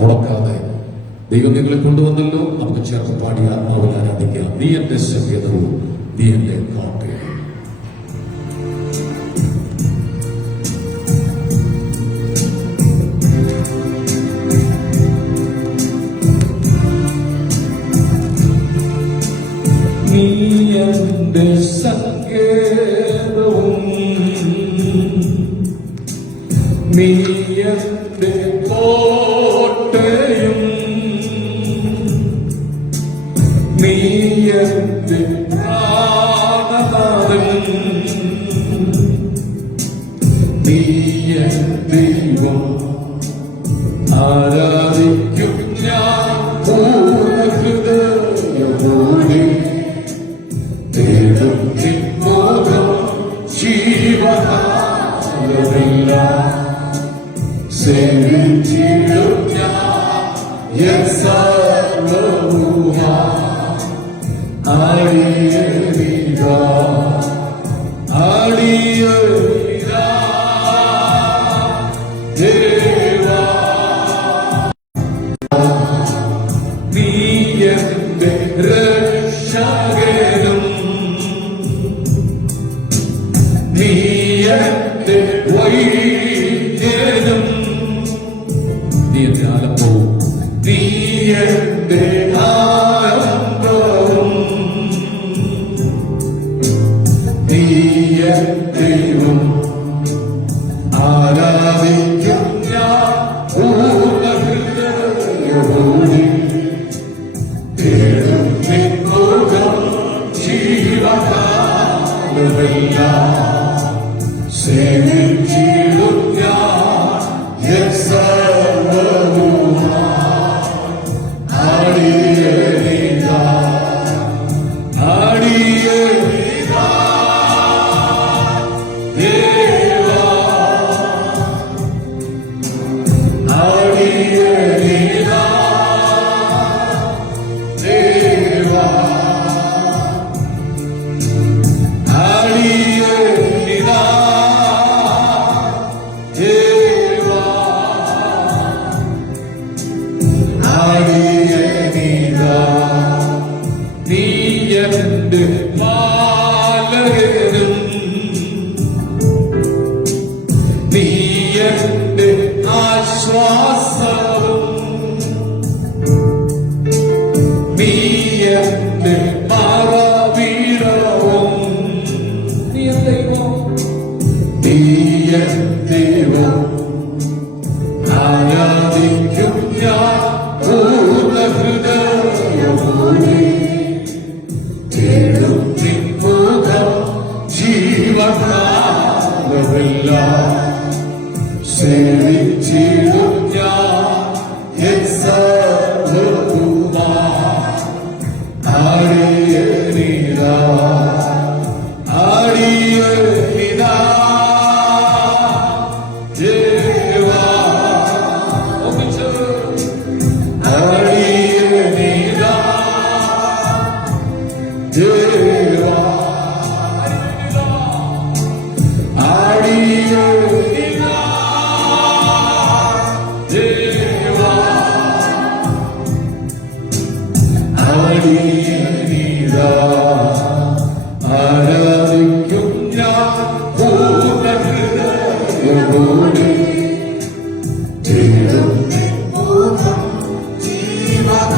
മുടക്കാതെ ദൈവം നിങ്ങളെ കൊണ്ടുവന്നല്ലോ. നമുക്ക് ചേർത്ത് പാടി ആത്മാവിൽ ആരാധിക്കാം. നീ എന്റെ സങ്കേതവും നീ എന്റെ കോട്ടയും. നീ എന്റെ സങ്കേതവും നീ എന്റെ കോട്ടയും നീ എന്റെ പ്രാണനാഥൻ നീ എൻ ദൈവം. ആരാധിക്കും ഞാൻ പൂർണ്ണഹൃദയത്തോടെ. തേടും നിൻമോദം ജീവകാലമെല്ലാം. സേവിച്ചിടും ഞാൻ എൻ സർവ്വവുമാ. ആടിയറിയാ ആടിയറിയാ ദേവാ. നീ എന്റെ രക്ഷകനും നീ എന്റെ വൈദ്യനും. നീ എന്റെ ആലംബവും നീ എന്റെ ആലംബവും നീ എൻ ദൈവം. ആരാധിക്കും ഞാൻ പൂർണ്ണഹൃദയത്തോടെ. തേടും നിൻമുഖം ജീവകാലമെല്ലാം. സേവിച്ചിടും ഞാൻ എൻ സർവ്വവുമാ. ആടിയറിയാ ആടിയറിയാ ദേവാ. ആടിയറിയാ ദേവാ. ആടിയറിയാ ദേവാ. ആടിയറിയാ. നീ എന്റെ പാലകനും നീ എന്റെ ആശ്വാസവും നീ എന്റെ പാറവീരവും. നീ എൻ ദൈവം നീ എൻ ദൈവം. ആരാധിക്കും ഞാൻ പൂർണ്ണഹൃദയത്തോടെ. തേടും നിൻമുഖം ജീവകാലമെല്ലാം. സേവിച്ചിടും ഞാൻ എൻ സർവ്വവുമാ. ആടിയറിയാ ആടിയറിയാ ദേവാ. ആടിയറിയാ ദേവാ. ആടിയറിയാ ദേവാ. ആടിയറിയാ. ആരാധിക്കും ഞാൻ പൂർണ്ണഹൃദയത്തോടെ. തേടും നിൻമുഖം ജീവകാലമെല്ലാം.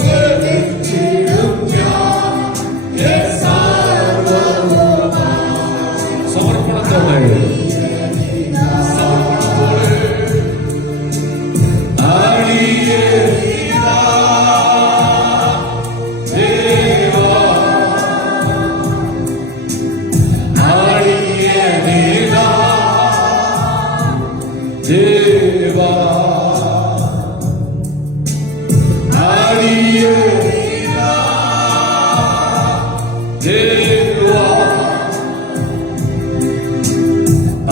സേവിച്ചിടും ഞാൻ എൻ സർവ്വവുമാ. സമർപ്പണത്തോടെ ആടിയറിയാ ദേവാ. ആടിയറിയാ ദേവാ. ആടിയറിയാ ദേവാ.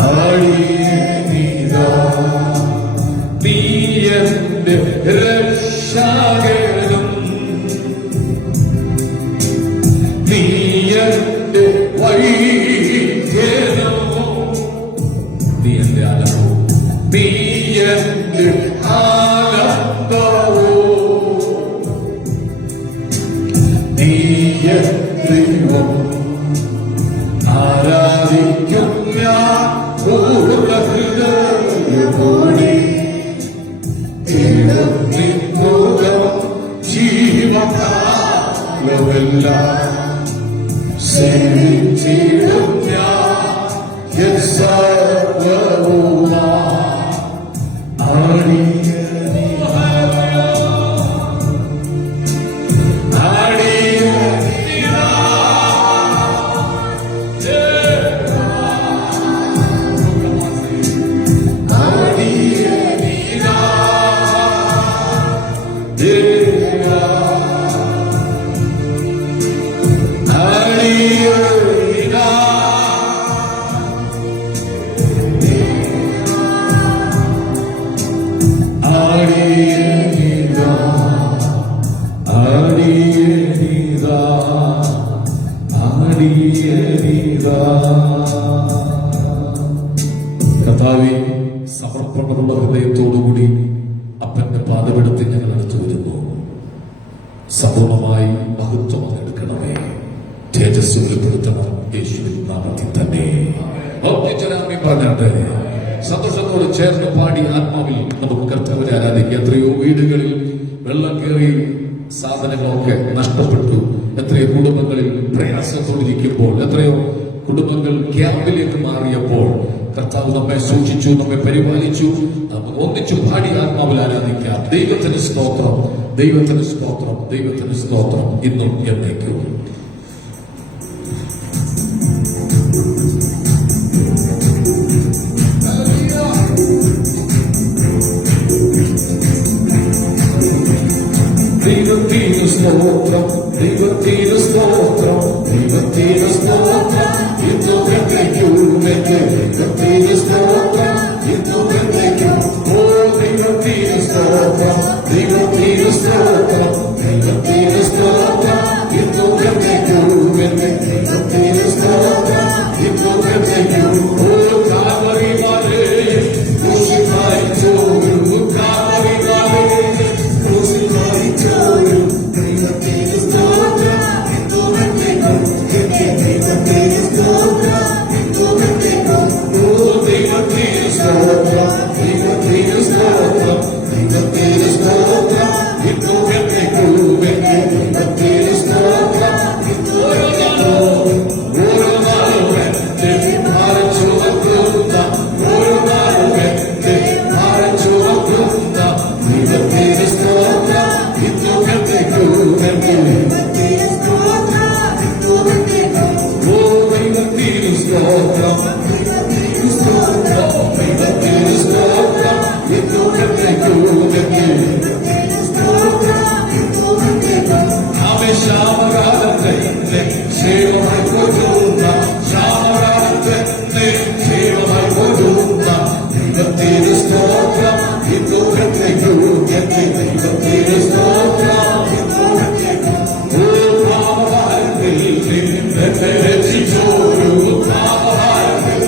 ആടിയറിയാ. നീ എന്റെ രക്ഷകനും നീ എന്റെ വൈദ്യനും. നീ എന്റെ ആലംബവും നീ എന്റെ ആനന്ദവും നീ ദൈവം ആരാധിക്കും ഞാൻ പൂർണ്ണ ഹൃദയത്തോടെ ജീവകാലമെല്ലാം സേവിച്ചിടും ഞാൻ സർവ്വവുമാ കർത്താവേ, സമർപ്പണമുള്ള ഹൃദയത്തോടുകൂടി അപ്പന്റെ പാദപീഠത്തിൽ ഞങ്ങൾ അടുത്തു വരുന്നു. സമ്പൂർണമായി മഹത്വം എടുക്കണമേ, തേജസ് വെളിപ്പെടുത്തണം യേശുവിൻ നാമത്തിൽ തന്നെ. പറഞ്ഞാട്ടെ, സന്തോഷത്തോട് ചേർന്ന് പാടി ആത്മാവിൽ നമുക്ക് കർത്താവിനെ ആരാധിക്കാം. എത്രയോ വീടുകളിൽ വെള്ളം കയറി സാധനങ്ങളൊക്കെ നഷ്ടപ്പെട്ടു, എത്രയോ കുടുംബങ്ങളിൽ പ്രയാസത്തോടിരിക്കുമ്പോൾ, എത്രയോ കുടുംബങ്ങൾ ക്യാമ്പിലേക്ക് മാറിയപ്പോൾ കർത്താവ് നമ്മെ സൂക്ഷിച്ചു, നമ്മെ പരിപാലിച്ചു. നമുക്ക് ഒന്നിച്ചു പാടി ആത്മാവിൽ ആരാധിക്കാം. ദൈവത്തിന് സ്തോത്രം, ദൈവത്തിന് സ്തോത്രം, ദൈവത്തിന് സ്തോത്രം ഇന്നും എന്നേക്കും. ദൈവത്തിന് സ്തോത്രം, ദൈവത്തിന് സ്തോത്രം, ദൈവത്തിന് സ്തോത്രം ഇന്നും എന്നേക്കും. ദൈവത്തിന് സ്തോത്രം ഇന്നും എന്നേക്കും. ഓ ദൈവത്തിന് സ്തോത്രം, ദൈവത്തിന് സ്തോത്രം, ദൈവത്തിന് സ്തോത്രം ഇന്നും എന്നേക്കും. ദൈവത്തിന് സ്തോത്രം ഇന്നും എന്നേക്കും. ഓ കാൽവരി മലയിൽ ക്രൂശിതനായി ചോരും, കാൽവരി മലയിൽ ക്രൂശിതനായി ചോരും. ദൈവത്തിന് സ്തോത്രം ഇന്നും എന്നേക്കും. ദൈവത്തിന് സ്തോത്രം ഇന്നും എന്നേക്കും. ഓ ദൈവത്തിന് സ്തോത്രം, ദൈവത്തിന് സ്തോത്രം, ദൈവത്തിന് സ്തോത്രം ഇന്നും എന്നേക്കും. ദൈവത്തിന് സ്തോത്രം ഇന്നും എന്നേക്കും. ഓരോ നാളും ഭാരം ചുമക്കുന്ന, ഓരോ നാളും ഭാരം ചുമക്കുന്ന ദൈവത്തിന് സ്തോത്രം ഇന്നും എന്നേക്കും. ദൈവത്തിന് സ്തോത്രം ഇന്നും എന്നേക്കും. ഓ ദൈവത്തിന് സ്തോത്രം, ദൈവത്തിന് സ്തോത്രം, ദൈവത്തിന് സ്തോത്രം ഇന്നും എന്നേക്കും. ദൈവത്തിന് സ്തോത്രം ഇന്നും എന്നേക്കും. ശ്യാമകാലത്തെ ക്ഷേമമായി കൊല്ലുന്ന, ശ്യാമകാലത്തെ ക്ഷേമമായി കൊല്ലുന്ന ദൈവത്തിന് സ്തോത്രം ഇന്നും എന്നേക്കും. ദൈവത്തിന് സ്തോത്രം ഇന്നും എന്നേക്കും. ഓ പാപഭാരത്തിൽ എന്നെ രക്ഷിച്ചോരു, പാപഭാരത്തിൽ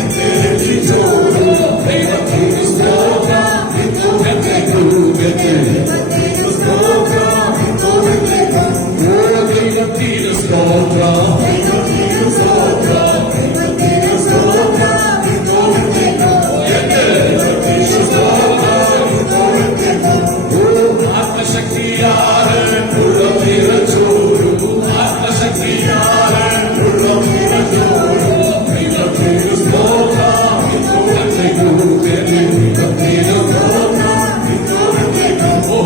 എന്നെ രക്ഷിച്ചോരു ദൈവത്തിന് സ്തോത്രം ഇന്നും എന്നേക്കും. ദൈവത്തിന് സ്തോത്രം ഇന്നും എന്നേക്കും. ഓ ദൈവത്തിന് സ്തോത്രം, ദൈവത്തിന് സ്തോത്രം, ദൈവത്തിന് സ്തോത്രം ഇന്നും എന്നേക്കും. ദൈവത്തിന് സ്തോത്രം ഇന്നും എന്നേക്കും. ഓ ആത്മശക്തിയാലെ ഉള്ളം നിറച്ചോരു, ആത്മശക്തിയാലെ ഉള്ളം നിറച്ചോരു ദൈവത്തിന് സ്തോത്രം ഇന്നും എന്നേക്കും. ദൈവത്തിന് സ്തോത്രം ഇന്നും എന്നേക്കും. ഓ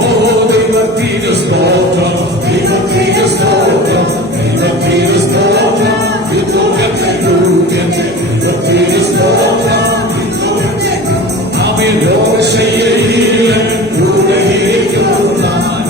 ദൈവത്തിന് സ്തോത്രം, ദൈവത്തിന് സ്തോത്രം, ദൈവത്തിന് സ്തോത്രം ഇന്നും എന്നേക്കും. ദൈവത്തിന് സ്തോത്രം ഇന്നും എന്നേക്കും. ആമേൻ. രോഗശയ്യയിൽ കൂടെയിരിക്കുന്ന,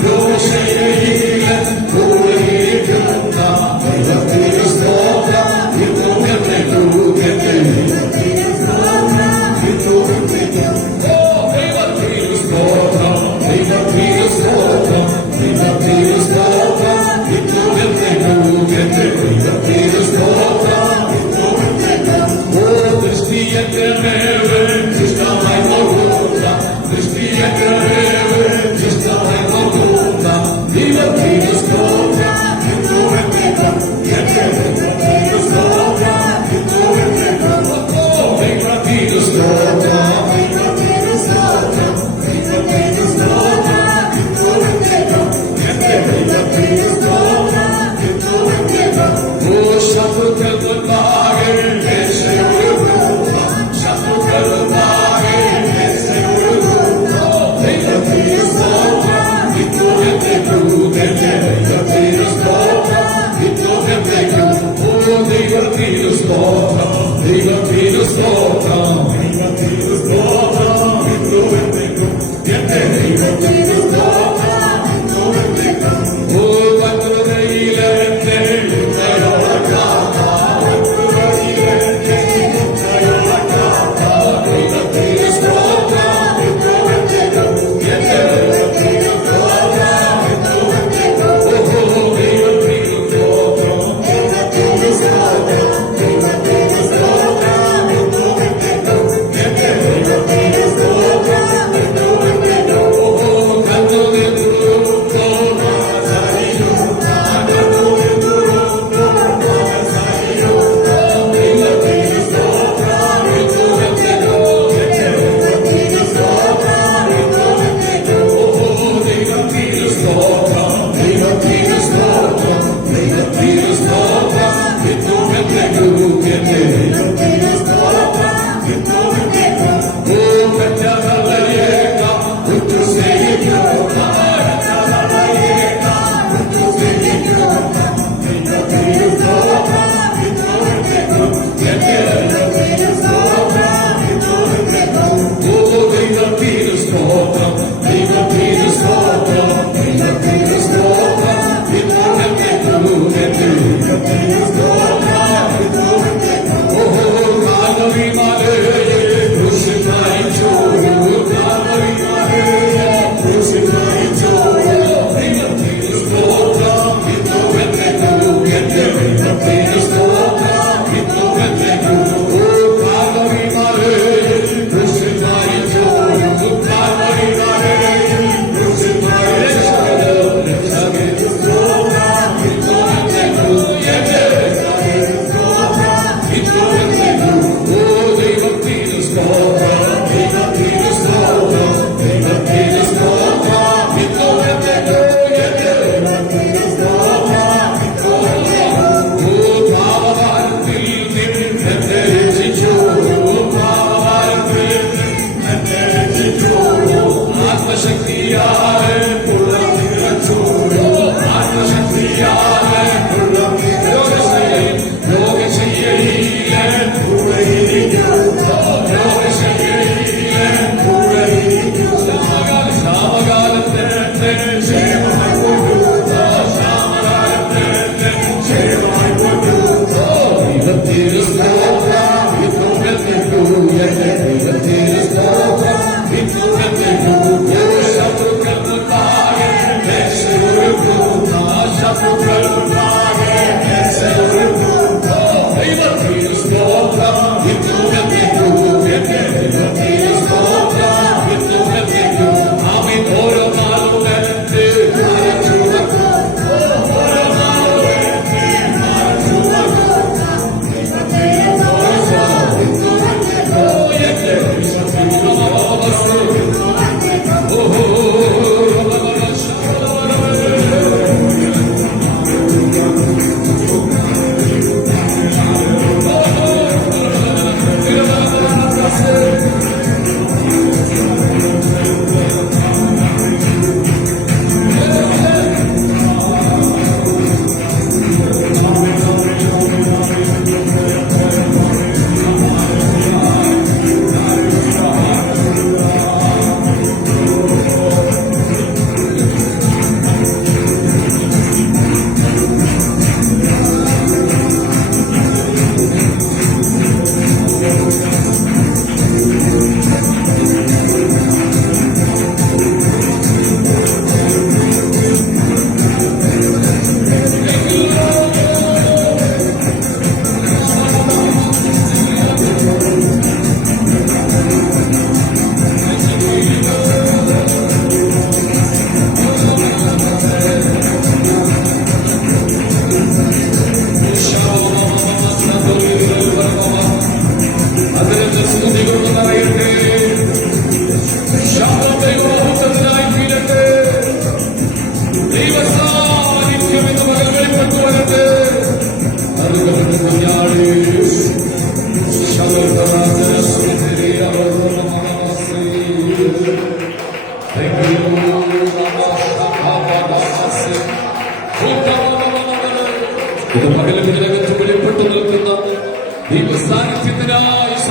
രോഗശയ്യയിൽ കൂടെയിരിക്കുന്ന ദൈവത്തിന് സ്തോത്രം ഇന്നും എന്നേക്കും. ദൈവത്തിന് സ്തോത്രം ഇന്നും എന്നേക്കും. ഓ ദൈവത്തിന് സ്തോത്രം, ദൈവത്തിന് സ്തോത്രം, ദൈവത്തിന് സ്തോത്രം ഇന്നും എന്നേക്കും. ദൈവത്തിന് സ്തോത്രം ഇന്നും എന്നേക്കും. ഓ ദൃഷ്ടി എന്റെ മേൽ ഇഷ്ടമായി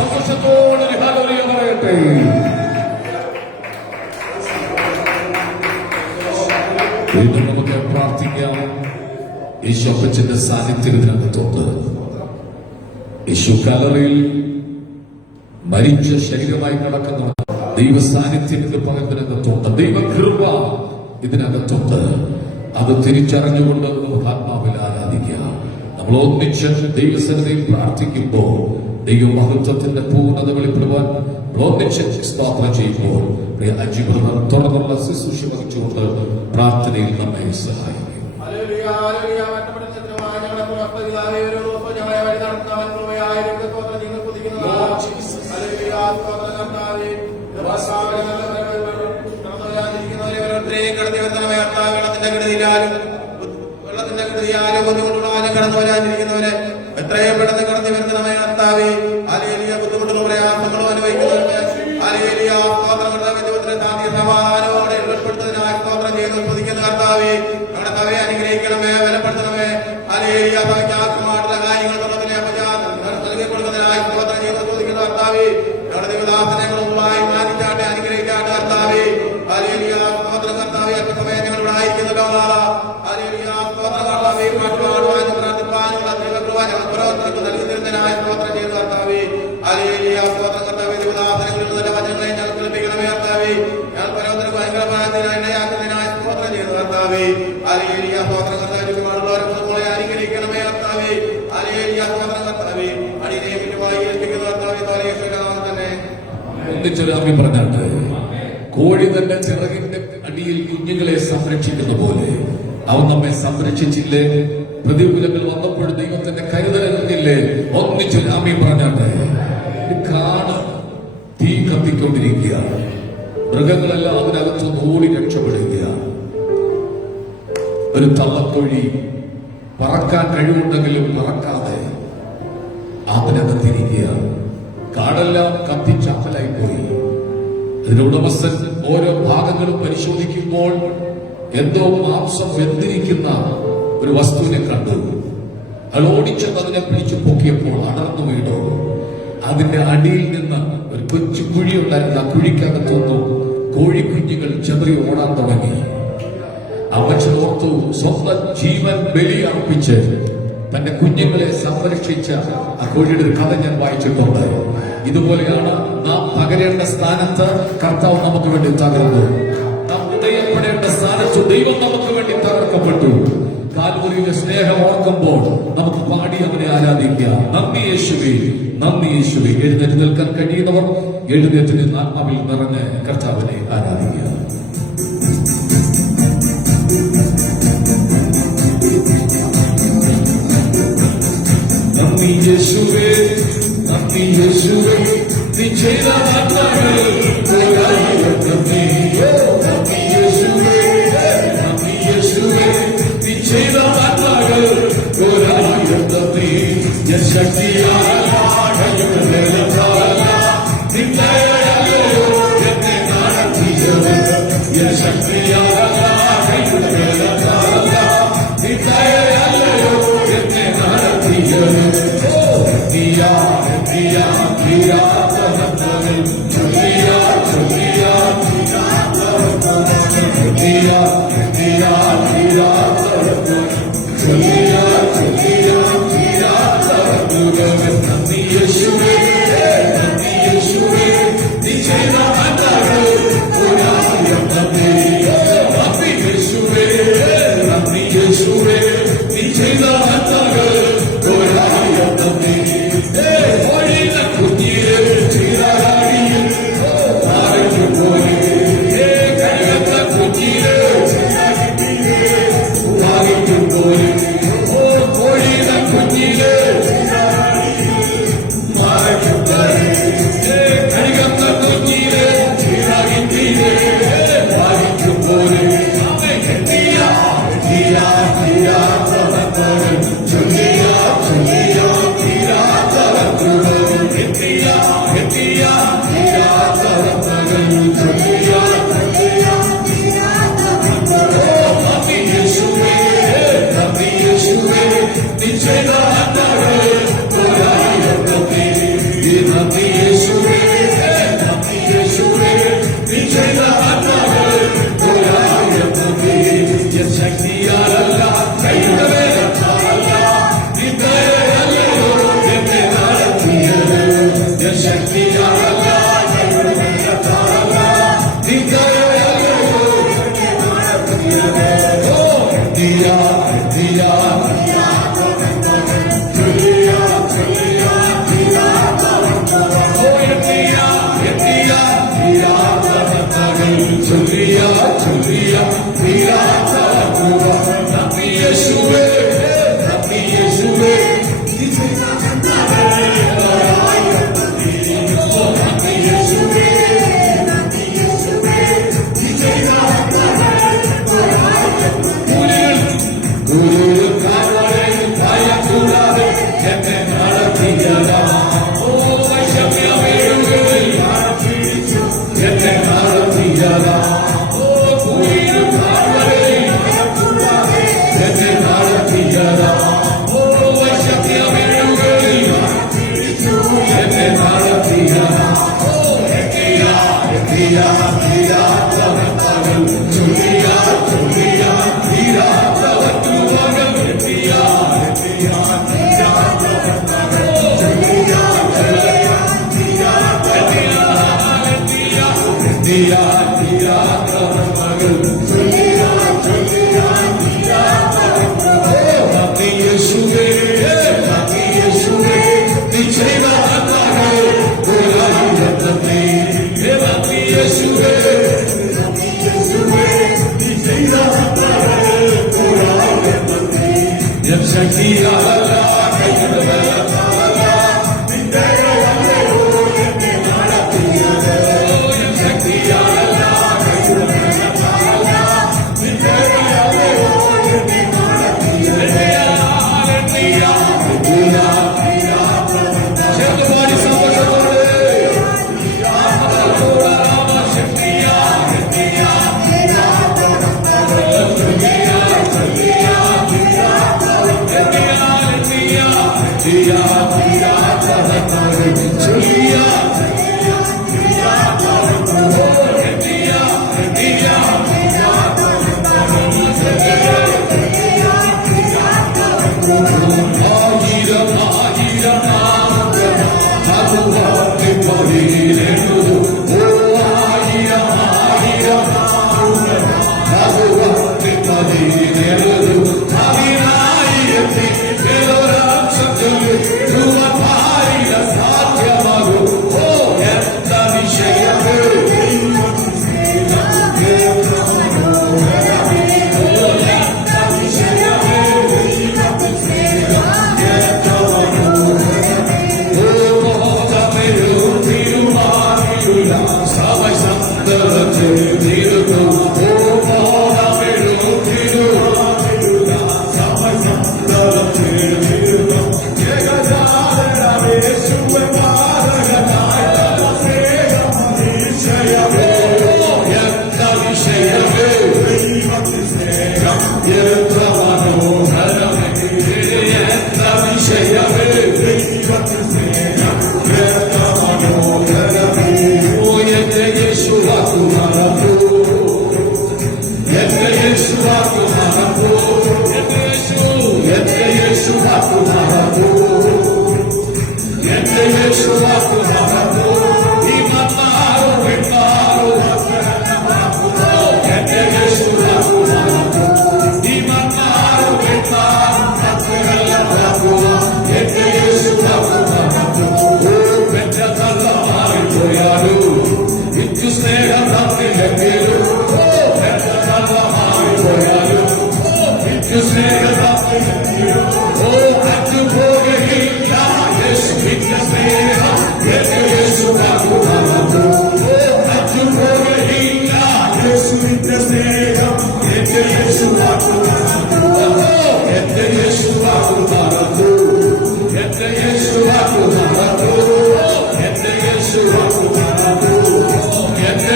സന്തോഷത്തോടെ ഹല്ലേലൂയ പറയട്ടെ. വീണ്ടും നമുക്ക് പ്രാർത്ഥിക്കാം. യേശു അപ്പച്ചന്റെ സാന്നിധ്യം ഇതിനകത്തുണ്ട്. യേശു കല്ലറയിൽ മരിച്ച ശരീരമായി കിടക്കുന്ന ദൈവ സാന്നിധ്യം ഇത് പകർന്നതിനകത്തുണ്ട്. ദൈവകൃപ ഇതിനകത്തുണ്ട്. അത് തിരിച്ചറിഞ്ഞുകൊണ്ട് നമുക്ക് ആത്മാവിൽ ആരാധിക്കാം. നമ്മൾ ഒന്നിച്ച് ദൈവസന്നിധിയിൽ പ്രാർത്ഥിക്കുമ്പോൾ ദൈവമഹത്വത്തിന്റെ പൂർണ്ണത വെളിപ്പെടുവാൻ ഒന്നിച്ച് സ്തോത്രം ചെയ്യുമ്പോൾ അജിബ്രദർ തുടർന്നുള്ള ശുശ്രൂഷ വഹിച്ചുകൊണ്ട് പ്രാർത്ഥനയിൽ നമ്മെ സഹായിക്കും. വെള്ളത്തിന്റെ കൃതിയാലും ബുദ്ധിമുട്ടുകളാലും കടന്നു വരാനിരിക്കുന്നവരെ എത്രയും പെട്ടെന്ന് കടന്നു വരുന്നവരെ കർത്താവേ, ഹല്ലേലൂയ. ബുദ്ധിമുട്ടുകളും പ്രയാസങ്ങളും അനുഭവിക്കുന്നവരെ ഹല്ലേലൂയ സമാധാനത്തോടെ ഏർപ്പെടുത്തുന്നതിനായി സ്തോത്രം ചെയ്ത് സ്തുതിക്കുന്ന കർത്താവേ, നമ്മുടെ സഭയെ അനുഗ്രഹിക്കണമേ, ബലപ്പെടുത്തണമേ. ഹല്ലേലൂയ. സഭയ്ക്ക് ആവശ്യമായിട്ടുള്ള കാര്യങ്ങൾ നൽകി കൊടുക്കുന്നതിനായി സ്തോത്രം ചെയ്ത് സ്തുതിക്കുന്ന കർത്താവേ, നമ്മുടെ ദൈവദാസനങ്ങളുമായി മാനിച്ചാട്ടെ, അനുഗ്രഹിക്കാട്ടെ കർത്താവേ. ഹല്ലേലൂയ. സ്തോത്രം കർത്താവേ. അല്പസമയം ഞങ്ങളിവിടെ ആയിരിക്കുന്നല്ലോ ഹല്ലേലൂയ. സ്തോത്രം കർത്താവേ. പാട്ടുപാടുവാനും പ്രാർത്ഥിപ്പാനുള്ള ദൈവകൃപ ഞങ്ങൾ പ്രവർത്തനങ്ങൾക്ക് നൽകി തരുന്നതിനായി സ്തോത്രം ചെയ്ത് കർത്താവേ. ഹല്ലേലൂയ. സ്തോത്രം കർത്താവേ. ദൈവദാസനങ്ങളിൽ നല്ല വചനങ്ങളെ ഞങ്ങൾക്ക് ലഭിക്കണമേ കർത്താവേ. ഞങ്ങൾ പരവത്തിന് ഭയങ്കരമായതിനായി ഇടയാക്കുന്നതിനായി സ്തോത്രം ചെയ്ത് കർത്താവേ. ഹല്ലേലൂയ. സ്തോത്രം കർത്താവേ. ചുറ്റുപാടുള്ളവരെ കുടുംബങ്ങളെ അനുഗ്രഹിക്കണമേ കർത്താവേ. ഹല്ലേലൂയ. സ്തോത്രം കർത്താവേ. അടിയനെ മുറ്റുമായി ഏൽപ്പിക്കുന്ന കർത്താവേ, തോലയേശുവിനാമം തന്നെ ഒന്നിച്ചൊരാമി പറഞ്ഞാട്ട് കോഴി തന്റെ ചിറകിന്റെ അടിയിൽ കുഞ്ഞുങ്ങളെ സംരക്ഷിക്കുന്ന പോലെ അവൻ നമ്മെ സംരക്ഷിച്ചില്ലേ? പ്രതികൂലങ്ങൾ വന്നപ്പോഴും ദൈവത്തിന്റെ കരുതലില്ലേ? ഒന്നിച്ചൊരാമി പറഞ്ഞാട്ട് കാണും തീ കത്തിക്കൊണ്ടിരിക്കുക, മൃഗങ്ങളെല്ലാം അതിനകത്ത് ഓടി രക്ഷപ്പെടുക. ഒരു തള്ളക്കോഴി പറക്കാൻ കഴിവുണ്ടെങ്കിലും പറക്കാതെ അതിനകത്തിരിക്കുക. കാടെല്ലാം കത്തിച്ചാപ്പലായി പോയി. അതിന്റെ ഉടമസ്ഥൻ ഓരോ ഭാഗങ്ങളും പരിശോധിക്കുമ്പോൾ എന്തോ മാംസം വെന്തിരിക്കുന്ന ഒരു വസ്തുവിനെ കണ്ടു. അത് ഓടിച്ചത് അതിനെ പിടിച്ചു പൊക്കിയപ്പോൾ അടർന്നു വീണു. അതിന്റെ അടിയിൽ നിന്ന് ഒരു കൊച്ചു കുഴി ഉണ്ടായിരുന്നു. ആ കുഴിക്കകത്തൊന്നു കോഴിക്കുഞ്ഞുങ്ങൾ ചെറിയ ഓടാൻ തുടങ്ങി. അമ്മച്ചൻ ഓർത്തു, സ്വന്തം ജീവൻ ബലിയർപ്പിച്ച് തന്റെ കുഞ്ഞുങ്ങളെ സംരക്ഷിച്ച ആ കോഴിയുടെ ഒരു കഥ ഞാൻ വായിച്ചിട്ടുണ്ട്. ഇതുപോലെയാണ് നാം പകരേണ്ട സ്ഥാനത്ത് കർത്താവ് നമുക്ക് വേണ്ടി തകർന്നു. നാം ഉദയപ്പെടേണ്ട സ്ഥാനത്ത് ദൈവം നമുക്ക് വേണ്ടി തകർക്കപ്പെട്ടു. കാൽവരിയിലെ സ്നേഹം ഓർക്കുമ്പോൾ നമുക്ക് പാടി അവനെ ആരാധിക്കാം. നന്ദി യേശുവേ, നന്ദി യേശുവേ. എഴുന്നേറ്റ് നിൽക്കാൻ കഴിയുന്നവർ എഴുന്നേറ്റ് ആത്മാവിൽ നിറഞ്ഞ് കർത്താവിനെ ആരാധിക്കുക. നന്ദി യേശുവേ, നന്ദി യേശുവേ, നീ ചെയ്ത നന്മകൾ ഒരായിരം നന്ദി. നന്ദി യേശുവേ, നന്ദി യേശുവേ, നീ ചെയ്ത നന്മകൾ ഒരായിരം നന്ദി. എൻ ശക്തിയാൽ നിന്നയോ എന്നെ നടത്തിയത്. എൻ ശക്തിയാൽ നിന്നയോ എന്നെ നടത്തിയത്. ചെയ്ത ആത്മാവ് പോരായെന്നേ. എൻ ശക്തിയാലല്ല കൈയുടെ വേഗത്താലല്ല നിന്ദയല്ലയോ എന്നെ നടത്തിയത്. എൻ ശക്തിയാലല്ല കൈയുടെ വേഗത്താലല്ല നിന്ദയല്ലയോ എന്നെ നടത്തിയത്. ഓ ദിയാ ദിയാ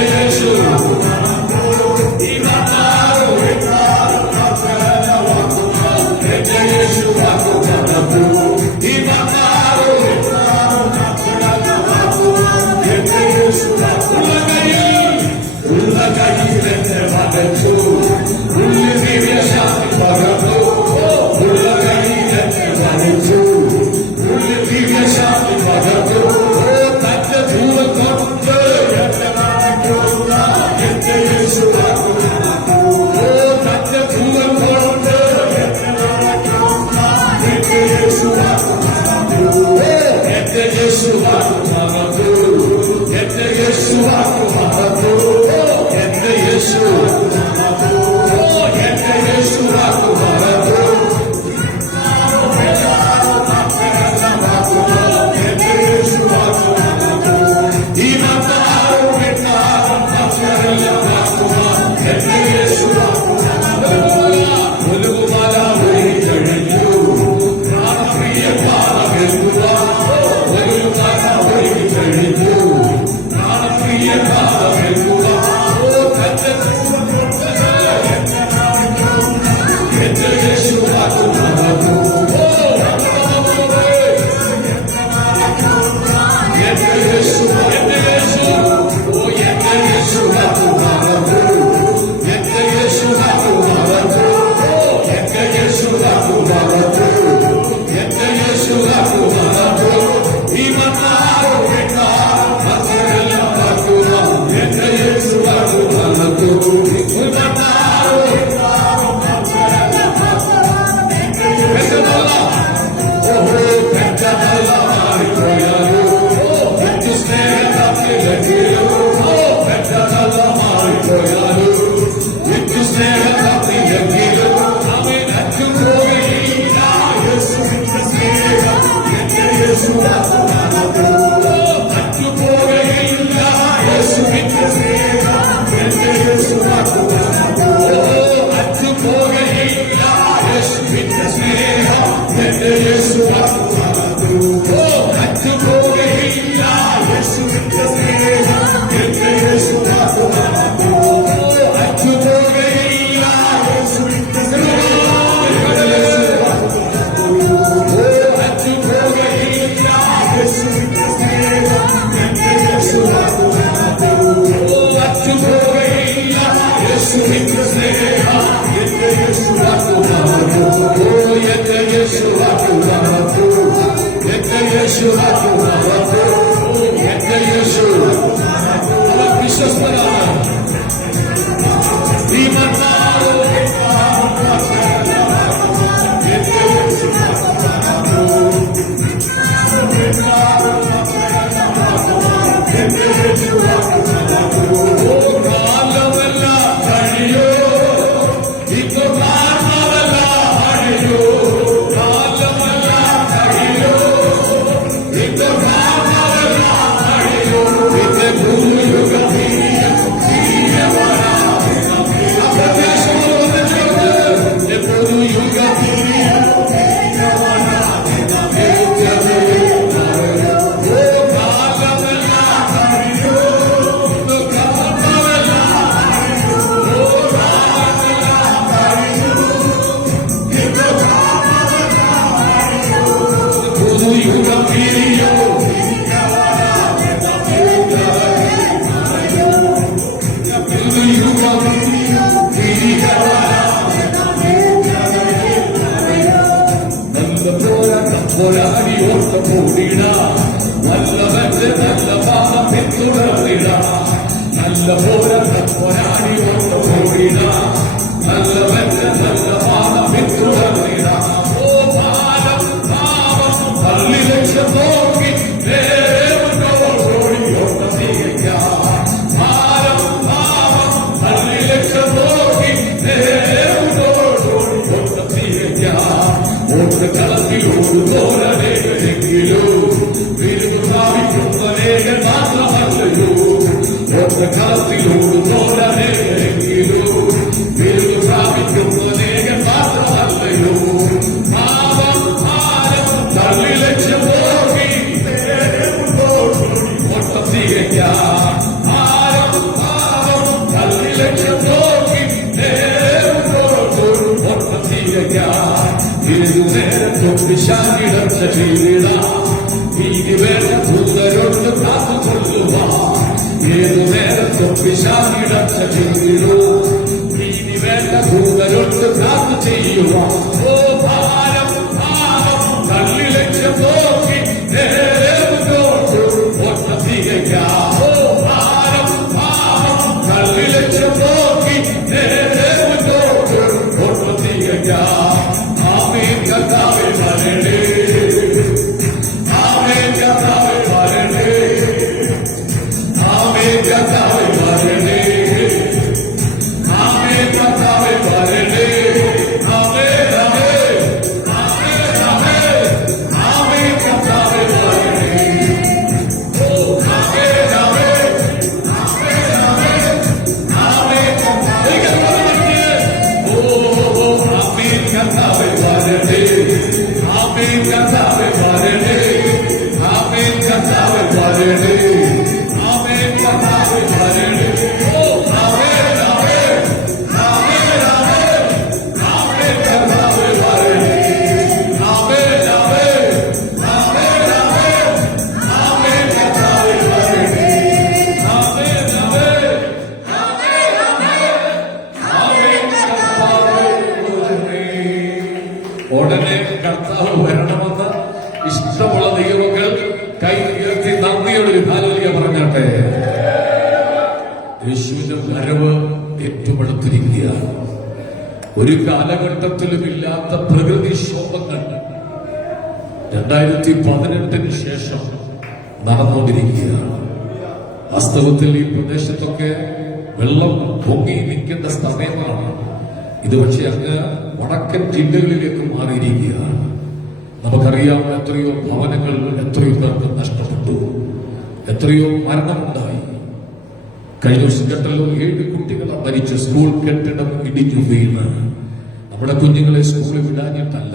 Yeshua, യേശുവിന്റെ വരവ് ഏറ്റവും അടുത്തിരിക്കുകയാണ്. ഒരു കാലഘട്ടത്തിലും ഇല്ലാത്ത പ്രകൃതിക്ഷോഭങ്ങൾ 2018 ശേഷം നടന്നുകൊണ്ടിരിക്കുകയാണ്. വാസ്തവത്തിൽ ഈ പ്രദേശത്തൊക്കെ വെള്ളം പൊങ്ങി നിൽക്കേണ്ട സമയമാണ് ഇത്. പക്ഷേ അങ്ങ് വടക്കൻ ജില്ലകളിലേക്ക് മാറിയിരിക്കുകയാണ്. നമുക്കറിയാം, എത്രയോ ഭവനങ്ങൾ എത്രയോ പേർക്ക് നഷ്ടപ്പെട്ടു, എത്രയോ മരണമുണ്ടായി. കഴിഞ്ഞ ദിവസം കേട്ടല്ലോ, 7 കുട്ടികളെ മരിച്ചു. സ്കൂൾ കെട്ടിടം ഇടിഞ്ഞു വീണ്. നമ്മുടെ കുഞ്ഞുങ്ങളെ സ്കൂളിൽ വിടാഞ്ഞിട്ടല്ല,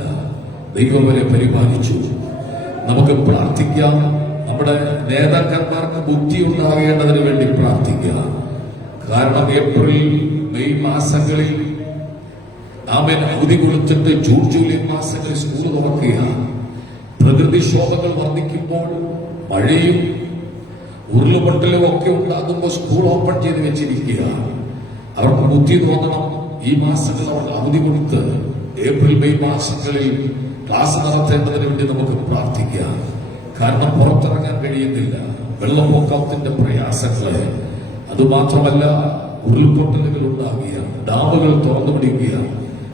ദൈവം വരെ പരിപാലിച്ചു. നമുക്ക് പ്രാർത്ഥിക്കാം. നമ്മുടെ നേതാക്കന്മാർക്ക് ബുദ്ധി ഉണ്ടാകേണ്ടതിന് വേണ്ടി പ്രാർത്ഥിക്കാം. കാരണം ഏപ്രിൽ മെയ് മാസങ്ങളിൽ നാമൻ അവധി കൊടുത്തിട്ട് ജൂൺ ജൂലൈ മാസങ്ങളിൽ സ്കൂൾ തുറക്കുകയാണ്. പ്രകൃതിക്ഷോഭങ്ങൾ വർദ്ധിക്കുമ്പോൾ മഴയും ഉരുളുപൊട്ടലും ഒക്കെ ഉണ്ടാകുമ്പോൾ സ്കൂൾ ഓപ്പൺ ചെയ്ത് വെച്ചിരിക്കുക. അവർക്ക് ബുദ്ധി തോന്നണം. ഈ മാസങ്ങൾ അവർക്ക് അവധി കൊടുത്ത് ഏപ്രിൽ മെയ് മാസങ്ങളിൽ ക്ലാസ് നടത്തേണ്ടതിന് വേണ്ടി നമുക്ക് പ്രാർത്ഥിക്കാം. കാരണം പുറത്തിറങ്ങാൻ കഴിയുന്നില്ല. വെള്ളപ്പൊക്കത്തിന്റെ പ്രയാസങ്ങള്, അതുമാത്രമല്ല ഉരുൾപൊട്ടലുകൾ ഉണ്ടാകുകയാണ്, ഡാമുകൾ തുറന്നു പിടിക്കുകയാണ്,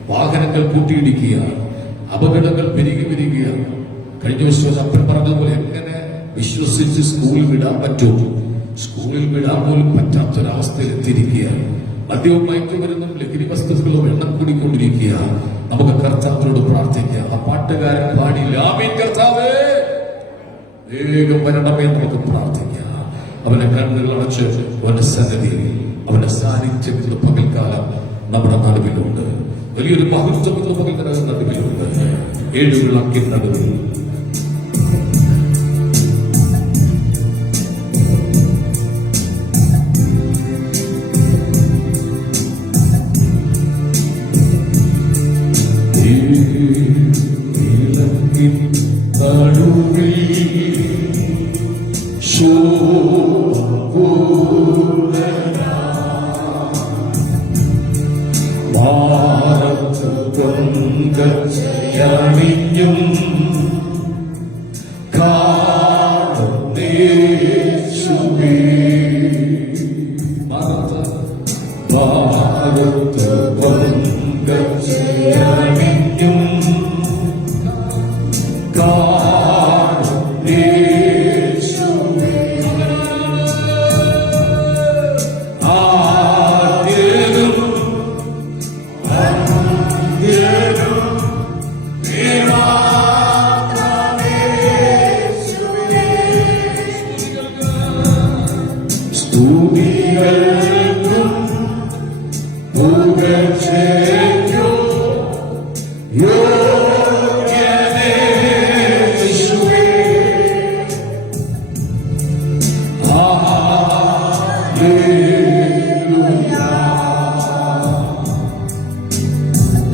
വാഹനങ്ങൾ കൂട്ടിയിടിക്കുകയാണ്, അപകടങ്ങൾ പെരുകി വരികയാണ്. കഴിഞ്ഞ ദിവസം അപ്പൻ പറഞ്ഞതുപോലെ എങ്ങനെ വിശ്വസിച്ച് സ്കൂളിൽ വിടാൻ പറ്റും? സ്കൂളിൽ വിടാൻ പോലും പറ്റാത്തൊരവസ്ഥയിൽ എത്തിയിരിക്കുകയാണ്. മദ്യവും മയക്കുമരുന്നും ലഹരി വസ്തുക്കളും എണ്ണം കൂടിക്കൊണ്ടിരിക്കുക. നമുക്ക് കർത്താവിനോട് പ്രാർത്ഥിക്കാം. ആ പാട്ടുകാരൻ പാടില്ല, ആമീൻ കർത്താവേ വേഗം വരണമേ. നമുക്ക് പ്രാർത്ഥിക്കാം. അവന്റെ കണ്ണുകൾ അടച്ച് അവന്റെ സന്നിധിയിൽ അവന്റെ സാന്നിധ്യത്തിന്റെ പകൽക്കാലം നമ്മുടെ നടുവിലുണ്ട്. വലിയൊരു മഹത്വത്തിന്റെ പകൽക്കാലം നടുവിലുണ്ട്. 7 വിളക്കിൻ നടുവിൽ ണിഞ്ഞും കാതേശുവേ ഭാരത ണിഞ്ഞും കാതേശുവേ സ്തുതികൾക്കും പുകഴ്ചയ്ക്കും യോഗ്യനേശുവേ. Hallelujah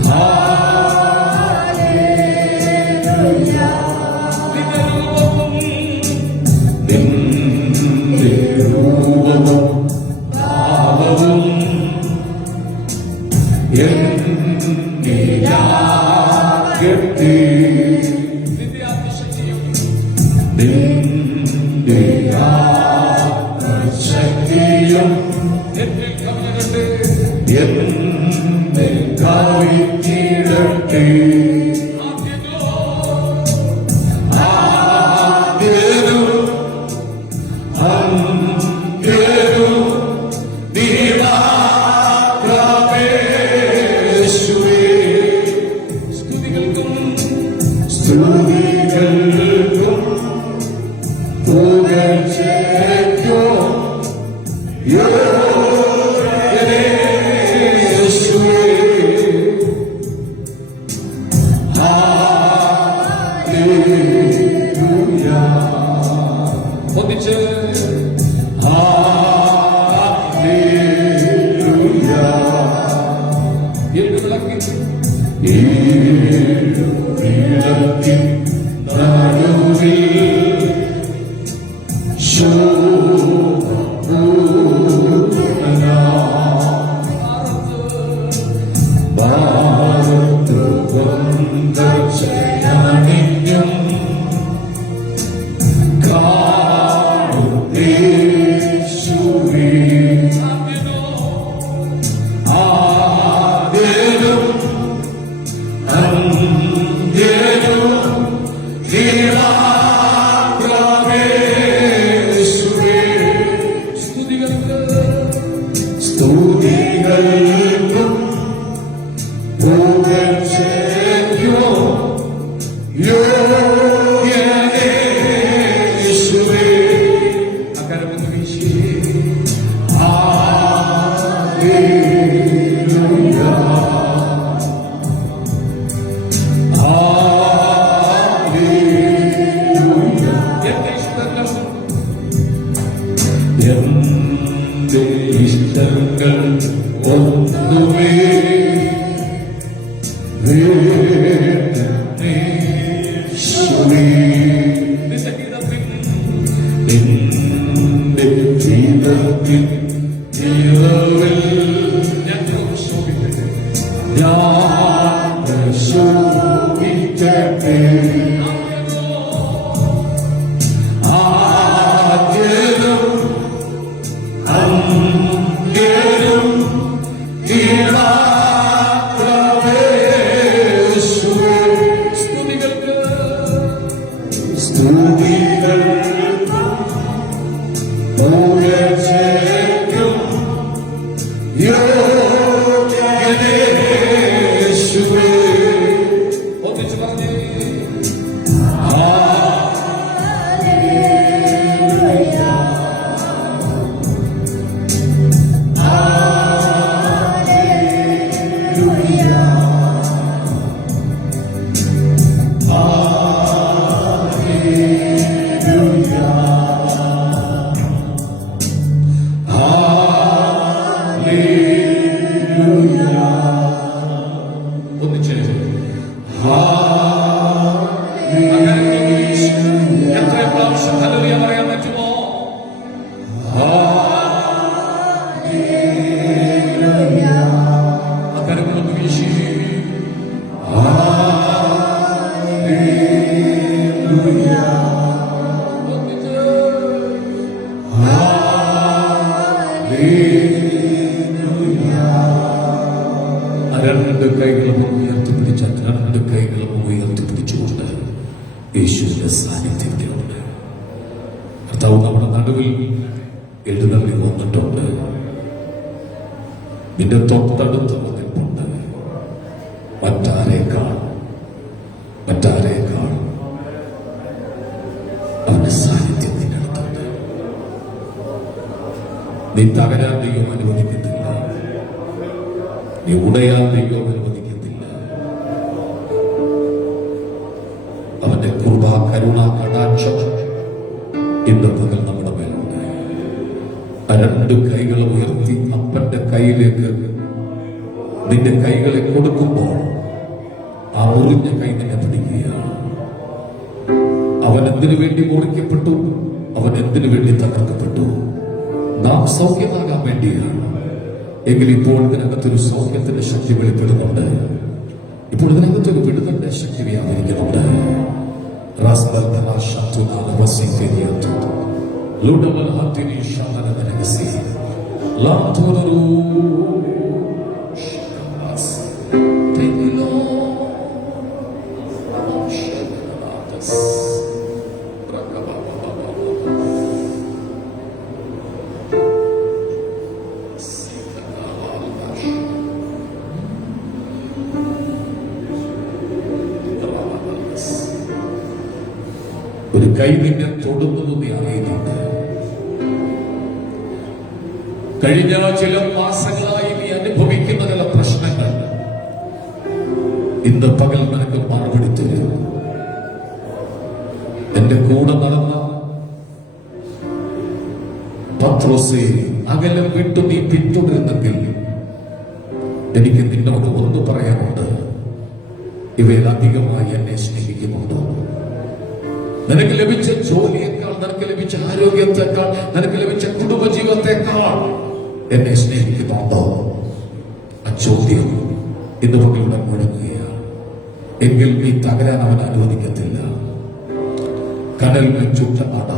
hallelujah. നിന്റെ രൂപവും ഭാവവും എന്നിലാകട്ടെ. നിന്റെ ആത്മശക്തിയും എന്നെ കവിഞ്ഞിടട്ടെ. സ്തുതികൾക്കും പുകഴ്ചയ്ക്കും യോഗ്യനേശുവേ. ഹല്ലേലൂയ. ഒന്നിച്ച് ഹല്ലേലൂയ. 7 വിളക്കിൻ നടുവിൽ ഭാരതവന്ദനയും കാതേശുവേ. സ്തുതികൾക്കും പുകഴ്ചയ്ക്കും യോഗ്യനേ യേശുവേ. അകരമൊന്ന് വീശി ഹല്ലേലൂയ ഹല്ലേലൂയ. എന്റെ ഇഷ്ടങ്ങൾ ഒന്നുമേ വേണ്ടേ യേശുവേ. നിന്റെ ജീവിതത്തിൽ നിറവിൽ ഞാൻ ശോഭിക്കട്ടെ. ആദ്യനും അന്ത്യനും കീഴാത്തവേ യേശുവേ. സ്തുതികൾക്ക് പുകഴ്ചയ്ക്കും യോഗ്യനേ യേശുവേ. ഒന്നിച്ച് പറഞ്ഞേ ഒന്നിച്ച് എത്ര പ്രാവശ്യം ഹല്ലേലൂയ പറയാൻ പറ്റുമോ? അകരങ്ങളൊന്ന് വീശി ഹല്ലേലൂയ. ഒന്നിച്ച് ഹല്ലേലൂയ. രണ്ട് കൈകളും ഉയർത്തിപ്പിടിച്ച രണ്ട് കൈകളും ഉയർത്തിപ്പിടിച്ചുകൊണ്ട് യേശുവിന്റെ സാന്നിധ്യത്തിലുണ്ട്. കർത്താവ് നമ്മുടെ നടുവിൽ എഴുന്നള്ളി വന്നിട്ടുണ്ട്. നിന്റെ തൊട്ടടുത്ത് നിൽപ്പുണ്ട്. മറ്റാരേക്കാൾ അവന്റെ സാന്നിധ്യം നിന്റെ അടുത്തുണ്ട്. നീ തകരാൻ ദൈവം അനുവദിക്കത്തില്ല. നീ ഉടയാൻ ദൈവം അനുവദിക്കത്തില്ല. അവന്റെ കൃപ കരുണ കടാക്ഷം ഇന്ന് പകൽ നമ്മുടെ മേലുണ്ട്. ആ രണ്ട് കൈകളും ഉയർത്തി അപ്പന്റെ കയ്യിലേക്ക് നിന്റെ കൈകളെ കൊടുക്കുമ്പോൾ ആ മുറിഞ്ഞ കൈ നിന്നെ പിടിക്കുകയാണ്. അവൻ എന്തിനു വേണ്ടി മുറിക്കപ്പെട്ടു? അവൻ എന്തിനു വേണ്ടി തകർക്കപ്പെട്ടു? നാം സൗഖ്യമാകാൻ വേണ്ടിയാണ്. എങ്കിൽ ഇപ്പോൾ ഇതിനകത്തൊരു സൗഖ്യത്തിന്റെ ശക്തി വെളിപ്പെടുന്നുണ്ട്. ഇപ്പോൾ ഇതിനകത്തൊരു വിടുതലിന്റെ ശക്തി വ്യാപരിക്കുന്നുണ്ട്. ഒരു കൈ നിന്നെ തൊടുന്നത് നീ അറിയുന്നുണ്ട്. കഴിഞ്ഞ ചില മാസങ്ങളായി നീ അനുഭവിക്കുന്ന ചില പ്രശ്നങ്ങൾ ഇന്ന് പകൽ നിനക്ക് മറുപടി തരും. എന്റെ കൂടെ നടന്ന പത്രോസേ, അകലം വിട്ടു നീ പിന്തുടരുന്നെങ്കിൽ എനിക്ക് നിന്നോട് ഒന്ന് പറയാനുണ്ട്. ഇവയിൽ അധികമായി എന്നെ സ്നേഹിക്കുന്നുണ്ടോ? നിനക്ക് ലഭിച്ച ജോലിയേക്കാൾ, നിനക്ക് ലഭിച്ച ആരോഗ്യത്തെക്കാൾ, നിനക്ക് ലഭിച്ച കുടുംബജീവിതത്തെക്കാൾ എന്നെ സ്നേഹിക്കുന്നുണ്ടോ? ആ ചോദ്യം ഇന്ന് ഇവിടെ മുഴങ്ങുകയാണ്. എങ്കിൽ നീ തകരാൻ അവൻ അനുവദിക്കത്തില്ല. കടൽ ചുട്ട അട,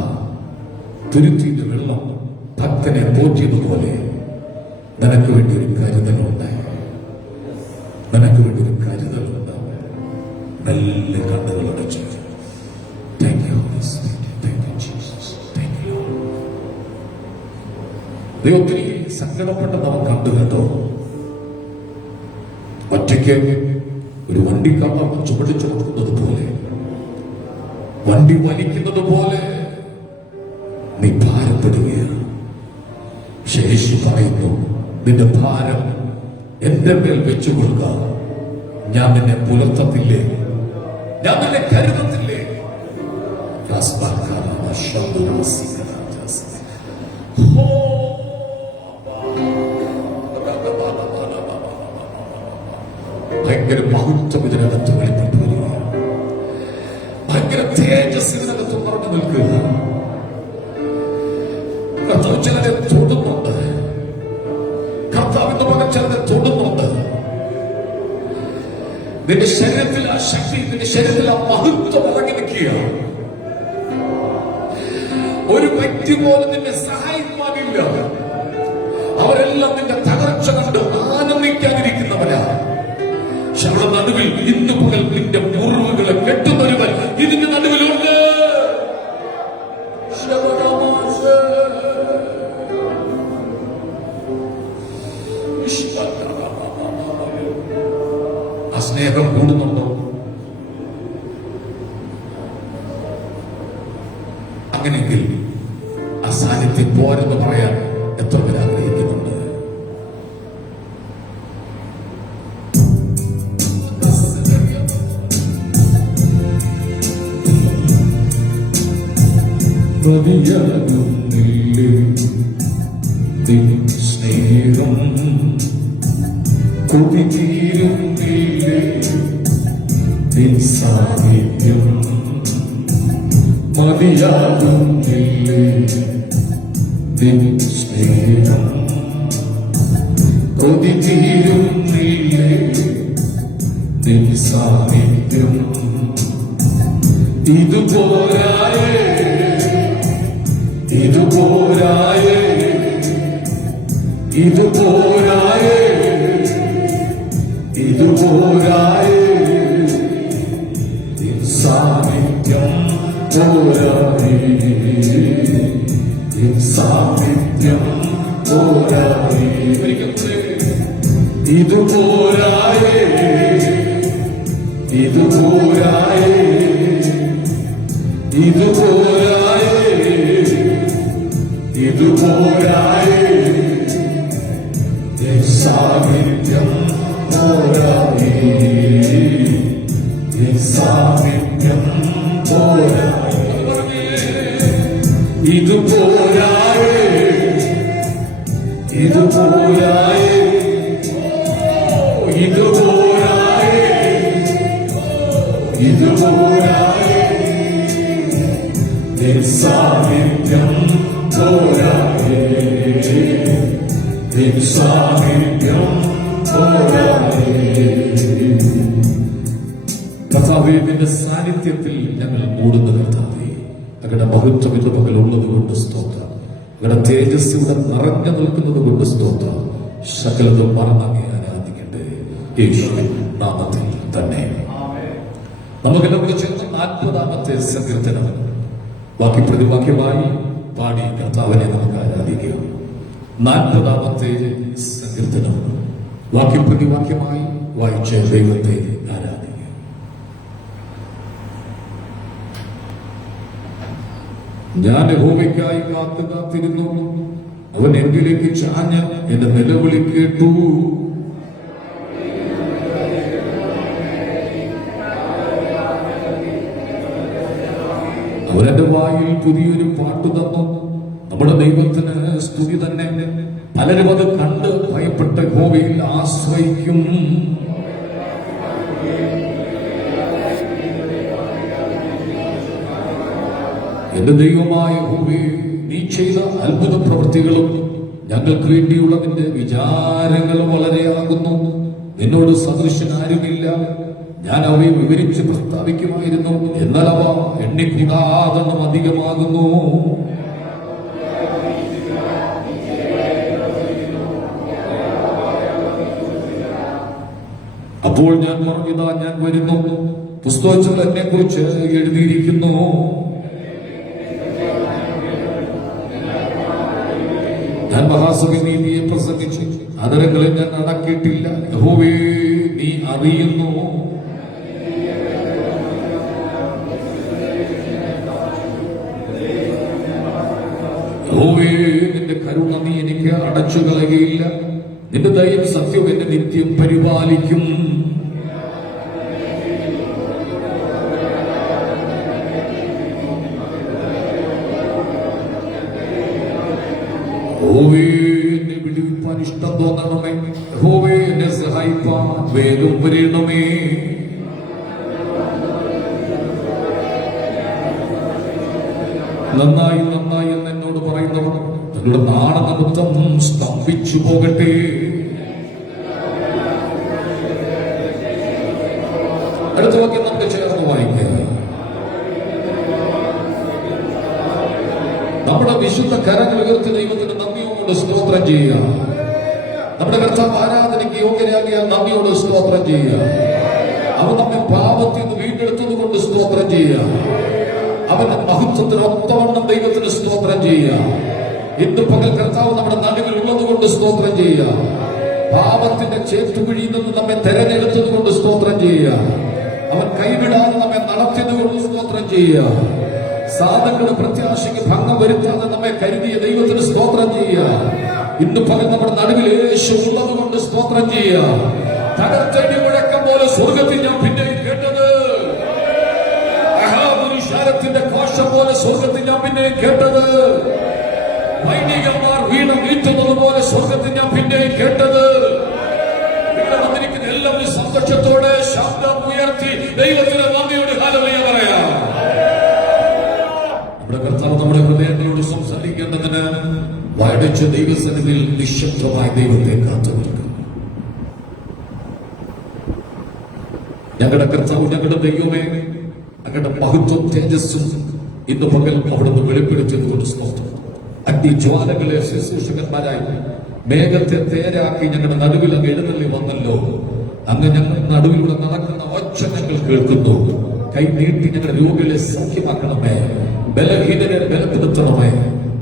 തുരുത്തിയുടെ വെള്ളം ഭക്തനെ പോറ്റിയതുപോലെ നിനക്ക് വേണ്ടി ഒരു കരുതലുണ്ട്. നിനക്ക് വേണ്ടി ഒരു കരുതലുണ്ട്. നല്ല കണ്ണുകളുടെ ചെയ്തു. Thank you, Holy Spirit. Thank you, Jesus. Thank you, Lord. ഒത്തിരി സങ്കടപ്പെട്ടത് അവൻ കണ്ടു കേട്ടോ. ഒറ്റയ്ക്ക് ഒരു വണ്ടിക്കാർ ചുമടി ചുമക്കുന്നത് പോലെ, വണ്ടി വലിക്കുന്നത് പോലെ നീ ഭാരപ്പെടുകയാണ്. ശേഷി പറയുന്നു, നിന്റെ ഭാരം എന്റെ മേൽ വെച്ചു കൊടുക്കുക, ഞാൻ നിന്നെ പുലർത്തത്തില്ലേ, ഞാൻ നിന്നെ കരുതത്തില്ലേ. ഭയങ്കര മഹത്വം ഇതിനകത്ത് വെളിപ്പെട്ടു വരികയാണ്. ഭയങ്കര തേജസ് ഇതിനകത്ത് പറഞ്ഞു നിൽക്കുക. കർത്താവ് ചിലരെ തൊടുന്നുണ്ട്. കർത്താവിന്റെ മകൻ ചിലരെ തൊടുന്നുണ്ട്. നിന്റെ ശരീരത്തിൽ ആ ശക്തി, നിന്റെ ശരീരത്തിൽ ആ മഹത്വം ഇറങ്ങി നിൽക്കുകയാണ്. ഒരു വ്യക്തി പോലും നിന്നെ സഹായിക്കാനില്ല. അവരെല്ലാം നിന്റെ തകർച്ച കണ്ട് ആനന്ദിക്കാനിരിക്കുന്നവരാ. ശവള നടുവിൽ ഇന്ന് പകൽ നിന്റെ മുറിവുകളെ കെട്ടുന്നൊരുവൻ ഇതിന്റെ നടുവിലുണ്ട്. ആ സ്നേഹം കൂടുന്നുണ്ടോ? അങ്ങനെയെങ്കിൽ ആ സാന്നിധ്യം പോരെന്ന് പറയാൻ എത്ര പേര് ആഗ്രഹിക്കുന്നുണ്ട്? സ്നേഹം കൊതിതീരുന്നില്ലേ, സാന്നിധ്യം മതിയാകുന്നില്ലേ, സ്നേഹം കൊതിതീരുന്നില്ലേ, സാന്നിധ്യം ഇതുപോരായേ, ഇതുപോരായേ, ഇതുപോരായേ, ഇതുപോരായേ, സാന്നിധ്യം പോരായേ, സാന്നിധ്യം പോരായേ, ഇതുപോരായേ, ഇതുപോരായേ, ഇതുപോരായേ, ഇതുപോരായേ, സാന്നിധ്യം പോരായേ, സാന്നിധ്യം പോരായേ, ഇതുപോരായേ, ഇതുപോരായേ, ഇതുപോരായേ, ഇതുപോരായേ, സാന്നിധ്യം പോരായേ, സാന്നിധ്യം പോരായേ. കർത്താവേ, നിന്റെ സാന്നിധ്യത്തിൽ ഞങ്ങൾ മൂടുന്ന കർത്താവേ, അങ്ങയുടെ മഹത്വം ഇന്ന് പകലുള്ളത് കൊണ്ട് സ്തോത്രം. അങ്ങയുടെ തേജസ് ഇവിടെ നിറഞ്ഞു നിൽക്കുന്നത് കൊണ്ട് സ്തോത്രം. സകലതും മറന്നങ്ങേ ആരാധിക്കട്ടെ യേശുവിൻ നാമത്തിൽ തന്നെ. നമുക്കെല്ലാം കൂടെ ചേർന്ന് 40-ാമത്തെ സങ്കീർത്തനം വാക്യ പ്രതിവാക്യമായി പാടി കർത്താവിനെ നമുക്ക് ആരാധിക്കാം. 40-ാമത്തെ സങ്കീർത്തനം വാക്യ പ്രതിവാക്യമായി വായിച്ച ദൈവത്തെ ആരാധിക്കാം. ഞാൻ യഹോവയ്ക്കായി കാത്തിരുന്നു, അവൻ എന്നിലേക്ക് ചാഞ്ഞ് എന്റെ നിലവിളി കേട്ടു. അവരെന്റെ വായിൽ പുതിയൊരു പാട്ട് തന്നു. നമ്മുടെ ദൈവത്തിന് സ്തുതി തന്നെ. പലരും അത് കണ്ട് ഭയപ്പെട്ട യഹോവയിൽ ആശ്രയിക്കും. എന്റെ ദൈവമായ യഹോവേ, നീ ചെയ്ത അത്ഭുത പ്രവൃത്തികളും ഞങ്ങൾക്ക് വേണ്ടിയുള്ള നിന്റെ വിചാരങ്ങളും വളരെയാകുന്നു. നിന്നോട് സദൃശനാരുമില്ല. ഞാൻ അവയെ വിവരിച്ച് പ്രസ്താവിക്കുമായിരുന്നു, എന്നാൽ അവ എണ്ണിക്കൂടാതെന്നും അധികമാകുന്നു. അപ്പോൾ ഞാൻ പറഞ്ഞതാ, ഞാൻ വരുന്നു, പുസ്തകത്തിൽ എന്നെ കുറിച്ച് എഴുതിയിരിക്കുന്നു. ഞാൻ മഹാസഭ നീതിയെ അതരങ്ങളിൽ ഞാൻ അടക്കിയിട്ടില്ല. യഹോവേ, നീ അറിയുന്നു. യഹോവേ, നിന്റെ കരുണ നീ എനിക്ക് അടച്ചു കളയുകയില്ല. നിന്റെ ദയയും സത്യവും എന്നെ നിത്യം പരിപാലിക്കും. യഹോവേ, എന്നെ വിടുവിപ്പാൻ ഇഷ്ടം തോന്നണമേ. യഹോവേ, എന്നെ സഹായിപ്പാൻ വേഗം വരണമേ. നന്നായി നന്നായി എന്ന് എന്നോട് പറയുന്നവർ തങ്ങളുടെ നാണനിമിത്തം സ്തംഭിച്ചു പോകട്ടെ. അടുത്ത വാക്യം നമുക്ക് ചേർന്ന് വായിക്കാം. നമ്മുടെ വിശുദ്ധ കരങ്ങൾ ഉയർത്തി ദൈവത്തിന് നന്ദിയോട് സ്തോത്രം ചെയ്യുക. നമ്മുടെ കർത്താവ് ആരാധനയ്ക്ക് യോഗ്യനാകിയാൽ നന്ദിയോട് സ്തോത്രം ചെയ്യുക. അവൻ നമ്മെ പാപത്തിൽ നിന്ന് വീണ്ടെടുത്തത് കൊണ്ട് സ്തോത്രം ചെയ്യുക. അവന്റെ മഹത്വത്തിന് ഒത്തവണ്ണം ദൈവത്തിന് സ്തോത്രം ചെയ്യുക. ഇന്ന് പകൽ കർത്താവ് നമ്മുടെ നടുവിൽ ഉള്ളത് കൊണ്ട് സ്തോത്രം ചെയ്യുക. പാപത്തിന്റെ ചേറ്റുകുഴിയിൽ നിന്ന് നമ്മെ തെരഞ്ഞെടുത്തത് കൊണ്ട് സ്തോത്രം ചെയ്യുക. അവൻ കൈവിടാതെ നമ്മെ നടത്തിയത് കൊണ്ട് സ്തോത്രം ചെയ്യുക. സാധനങ്ങളുടെ പ്രത്യാശയ്ക്ക് ഭംഗം വരുത്താതെ നമ്മെ കരുതിയ ദൈവത്തിന് സ്തോത്രം ചെയ്യുക. ഇന്ന് പകൽ നമ്മുടെ നടുവിൽ യേശു ഉള്ളത് കൊണ്ട് സ്തോത്രം ചെയ്യുക. തകർത്തടി മുഴക്കം പോലെ സ്വർഗത്തിൽ ഞാൻ പിന്നെയും കേട്ടത്, മഹാപുരുഷാരത്തിന്റെ കോശം പോലെ സ്വർഗത്തിൽ ഞാൻ പിന്നെയും കേട്ടത്, വൈദികന്മാർ വീണ വീട്ടുന്നത് പോലെ സ്വർഗത്തിൽ ഞാൻ പിന്നെയും കേട്ടത്. ഇവിടെ വന്നിരിക്കുന്ന എല്ലാവരും സന്തോഷത്തോടെ ശബ്ദം ഉയർത്തി ദൈവത്തിന് നന്ദിയോട് ഹല്ലേലൂയ പറയാം. നമ്മുടെ കർത്താവ് നമ്മുടെ ഹൃദയങ്ങളോട് സംസാരിക്കേണ്ടതിന് വായടച്ച ദൈവസന്നിധിയിൽ നിശബ്ദമായി ദൈവത്തെ കാത്തുനിൽക്കും. ഞങ്ങളുടെ കർത്താവ്, ഞങ്ങളുടെ ദൈവമേ, ഞങ്ങളുടെ മഹത്വം തേജസ്സും ഇന്ന് പകൽ അവിടുന്ന് വെളിപ്പെടുത്തിയത് കൊണ്ട് സ്തോത്രം. അഗ്നിജ്വാലകളെ ശുശ്രൂഷകന്മാരായി മേഘത്തെ തേരാക്കി ഞങ്ങളുടെ നടുവിൽ അങ്ങ് എഴുന്നള്ളി വന്നല്ലോ. അങ്ങ് ഞങ്ങളുടെ നടുവിലൂടെ നടക്കുന്ന ഒച്ച ഞങ്ങൾ കേൾക്കുന്നു. കൈ നീട്ടി ഞങ്ങളുടെ രോഗികളെ സഖ്യമാക്കണമേ. ബലഹീനരെ ബലപ്പെടുത്തണമേ.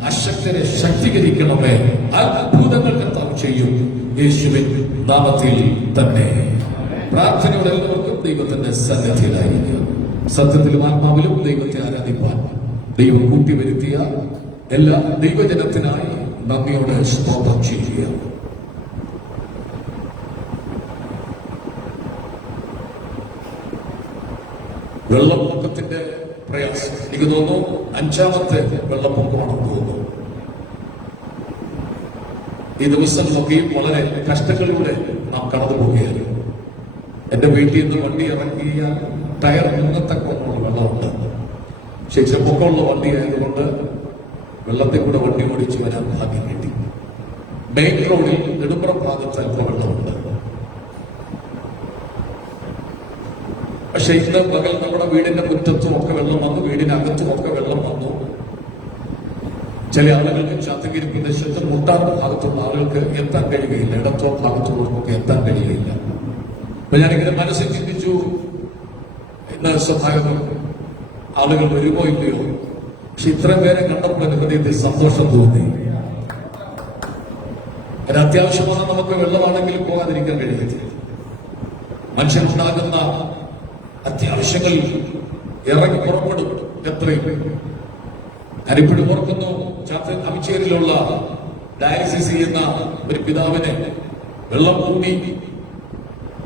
അശക്തരെ ശക്തീകരിക്കണമേ. അത്ഭുതങ്ങൾ കർത്താവ് ചെയ്യും യേശുവിൻ നാമത്തിൽ തന്നെ. പ്രാർത്ഥനയോടെ എല്ലാവർക്കും ദൈവത്തിന്റെ സന്നിധിയിലായിരിക്കും. സത്യത്തിലും ആത്മാവിലും ദൈവത്തെ ആരാധിപ്പാൻ ദൈവം കൂട്ടിവരുത്തിയ എല്ലാ ദൈവജനത്തിനായി നന്ദിയോടെ സ്തോത്രം ചെയ്യുക. വെള്ളപ്പൊക്കത്തിന്റെ പ്രയാസം എനിക്ക് തോന്നുന്നു 5ാമത്തെ വെള്ളപ്പൊക്കമാണെന്ന് തോന്നുന്നു. ഈ ദിവസങ്ങളൊക്കെയും വളരെ കഷ്ടങ്ങളിലൂടെ നാം കടന്നു പോവുകയാണ്. എന്റെ വീട്ടിൽ നിന്ന് വണ്ടി ഇറക്കിയ ടയർ മുങ്ങത്തക്കൊണ്ടുള്ള വെള്ളമുണ്ട്. പക്ഷെ ഇച്ചിരി പൊക്കമുള്ള വണ്ടി ആയതുകൊണ്ട് വെള്ളത്തിൽ കൂടെ വണ്ടി ഓടിച്ചു വരാൻ ഭാഗ്യം കിട്ടി. മെയിൻ റോഡിൽ നെടുമ്പുറം ഭാഗത്ത് അല്പം വെള്ളമുണ്ട്. പക്ഷെ ഇന്ന് പകൽ നമ്മുടെ വീടിന്റെ മുറ്റത്തും ഒക്കെ വെള്ളം വന്നു, വീടിനകത്തും ഒക്കെ വെള്ളം വന്നു. ചില ആളുകൾക്ക് ചാത്തഗിരി പ്രദേശത്ത് മുട്ടാത്ത ഭാഗത്തുള്ള ആളുകൾക്ക് എത്താൻ കഴിയുകയില്ല, ഇടത്തോ ഭാഗത്തുള്ളവർക്കൊക്കെ എത്താൻ കഴിയുകയില്ല. അപ്പൊ ഞാനിങ്ങനെ മനസ്സിൽ ചിന്തിച്ചു, ഇന്ന് സഹായം ആളുകൾ വരുമോ ഇല്ലയോ. പക്ഷെ ഇത്രയും പേരെ കണ്ടപ്പോൾ എന്റെ ഹൃദയത്തിൽ സന്തോഷം തോന്നി. അത്യാവശ്യമാണ്, നമുക്ക് വെള്ളമാണെങ്കിൽ പോകാതിരിക്കാൻ കഴിയത്തില്ല. മനുഷ്യനുണ്ടാകുന്ന അത്യാവശ്യങ്ങൾ ഇറങ്ങി പുറപ്പെടും എത്രയും. ഞാനിപ്പോഴും ഓർക്കുന്നു, അമിച്ചേരിയിലുള്ള ഡയാലിസിസ് ചെയ്യുന്ന ഒരു പിതാവിനെ വെള്ളം കൂടി,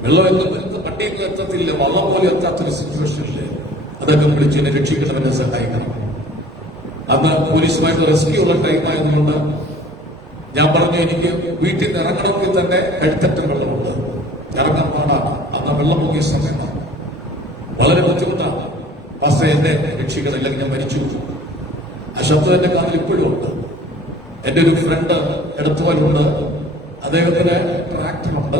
വെള്ളം എന്ന് പട്ടിയൊന്നും എത്തത്തില്ല, വള്ളം പോലെ എത്താത്തൊരു സിറ്റുവേഷനില്ലേ, അതൊക്കെ വിളിച്ച് എന്നെ രക്ഷിക്കണമെന്നെ സഹായിക്കണം. അന്ന് പോലീസുമായിട്ട് റെസ്ക്യൂ ഉള്ള ടൈമായതുകൊണ്ട് ഞാൻ പറഞ്ഞു, എനിക്ക് വീട്ടിൽ നിന്ന് ഇറങ്ങണമെങ്കിൽ തന്നെ കഴുത്തറ്റം വെള്ളമുണ്ട്, ഇറങ്ങാൻ പാടാണ്. അന്ന് വെള്ളം പൊങ്ങിയ സമയമാണ്, വളരെ ബുദ്ധിമുട്ടാണ്. പക്ഷേ എന്നെ രക്ഷിക്കണില്ലെങ്കിൽ ഞാൻ മരിച്ചു. ആ ശബ്ദം എന്റെ കാതിൽ ഇപ്പോഴും ഉണ്ട്. എന്റെ ഒരു ഫ്രണ്ട് എടുത്തുവരുണ്ട്, അദ്ദേഹത്തിന് ട്രാക്ടറുണ്ട്.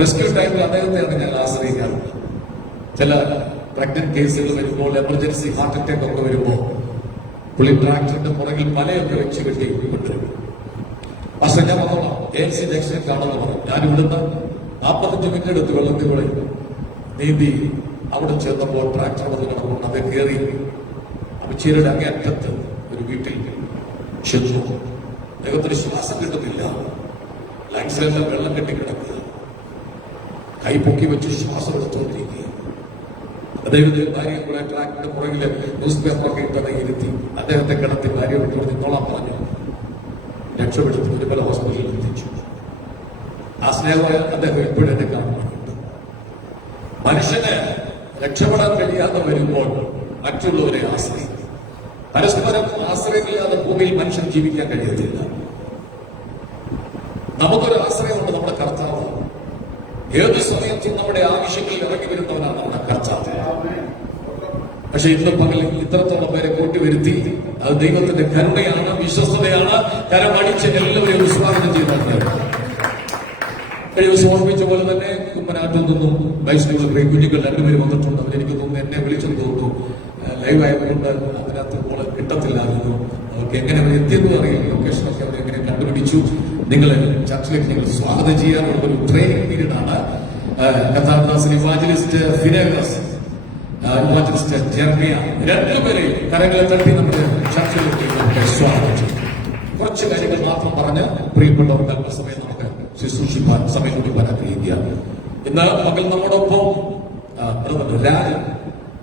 റെസ്ക്യൂ ടൈമിൽ അദ്ദേഹത്തെയാണ് ഞാൻ ആശ്രയിക്കാറുണ്ട്. ചില പ്രഗ്നന്റ് കേസുകൾ വരുമ്പോൾ, എമർജൻസി ഹാർട്ട് അറ്റാക്ക് ഒക്കെ വരുമ്പോൾ പുള്ളി ട്രാക്ടറിന്റെ പുറകിൽ മലയൊക്കെ വെച്ച് കെട്ടി കൊണ്ടുവരും. പക്ഷെ ഞാൻ വന്നോളാം, AMC ജംഗ്ഷനിൽ കാണുന്നു പറഞ്ഞു. ഞാൻ ഇവിടുന്ന് 45 മിനിറ്റ് എടുത്ത് വെള്ളത്തിലൂടെ നീന്തി അവിടെ ചെന്നപ്പോൾ ട്രാക്ടർ വന്ന് കിടക്കുന്നു. അത് കയറി അമിച്ചേരിയുടെ അങ്ങേ അറ്റത്ത് ഒരു വീട്ടിൽ ചെന്നു. അദ്ദേഹത്തിന് ശ്വാസം കിട്ടുന്നില്ല, ലങ്സിലെല്ലാം വെള്ളം കെട്ടിക്കിടക്കുക, കൈ പൊക്കി വെച്ച് ശ്വാസം എടുത്തുകൊണ്ടിരിക്കുക. അദ്ദേഹത്തിന്റെ ഭാര്യ കുറെ ട്രാക്കിന്റെ പുറകില് ന്യൂസ് പേപ്പറൊക്കെ ഇട്ടത് ഇരുത്തി അദ്ദേഹത്തെ കിടത്തി ഭാര്യയോട് നിന്നോളാൻ പറഞ്ഞു. രക്ഷപ്പെടുത്തി തിരുമല ഹോസ്പിറ്റലിൽ എത്തിച്ചു. ആ സ്നേഹമായ അദ്ദേഹം ഇപ്പോഴും എന്നെ കാണുന്നുണ്ട്. മനുഷ്യന് രക്ഷപ്പെടാൻ കഴിയാതെ വരുമ്പോൾ മറ്റുള്ളവരെ ആശ്രയിക്കും. പരസ്പരം ആശ്രയമില്ലാതെ ഭൂമിയിൽ മനുഷ്യൻ ജീവിക്കാൻ കഴിയത്തില്ല. നമുക്കൊരു ആശ്രയമുണ്ട്, നമ്മുടെ കർത്താവ്. ഏത് സമയത്തും നമ്മുടെ ആവശ്യങ്ങളിൽ ഇറങ്ങി വരുന്നവനാണ് നമ്മുടെ കർത്താവ്. പക്ഷെ ഇന്ന് പകലിൽ ഇത്രത്തോളം പേരെ കൂട്ടിവരുത്തി, അത് ദൈവത്തിന്റെ കരുണയാണ്, വിശ്വസ്തതയാണ്. കരമടിച്ച് എല്ലാവരെയും സ്വാഗതം ചെയ്തിട്ടുണ്ട്. കഴിഞ്ഞ ദിവസം ഓർമ്മിച്ച പോലെ തന്നെ കുമ്പനാട്ടിൽ നിന്നും വൈഷ്ണവ കുഞ്ഞുങ്ങൾ രണ്ടുപേരും വന്നിട്ടുണ്ട്. അവരെനിക്ക് തോന്നുന്നു എന്നെ വിളിച്ചെന്ന് തോന്നുന്നു. ലൈവായതുകൊണ്ട് അതിനകത്ത് ഇപ്പോൾ കിട്ടത്തില്ലായിരുന്നു. അവർക്ക് എങ്ങനെ അവർ എത്തിയെന്ന് അറിയില്ല. ലൊക്കേഷനൊക്കെ അവർ എങ്ങനെ കണ്ടുപിടിച്ചു. നിങ്ങൾ ചർച്ചിലേക്ക് നിങ്ങൾ സ്വാഗതം ചെയ്യാനുള്ള ഒരു ട്രെയിനിങ് പീരീഡ് ആണ്. കഥാദാസൻ ഇവാഞ്ചലിസ്റ്റ് ഫിനേഗസ്, ഇവാഞ്ചലിസ്റ്റ് ജെർമിയ, രണ്ടുപേരെയും കരങ്ങളെ തട്ടി നമ്മുടെ ചർച്ചിലേക്ക് നമുക്ക് സ്വാഗതം ചെയ്യും. കുറച്ച് കാര്യങ്ങൾ മാത്രം പറഞ്ഞ് പ്രിയപ്പെട്ടവർക്ക് അല്പസമയം നമുക്ക് ശുശ്രൂഷിക്കാൻ സമയം കൊടുക്കാൻ ആഗ്രഹിക്കുകയാണ്. ഇന്ന് പകൽ നമ്മോടൊപ്പം രാജൻ,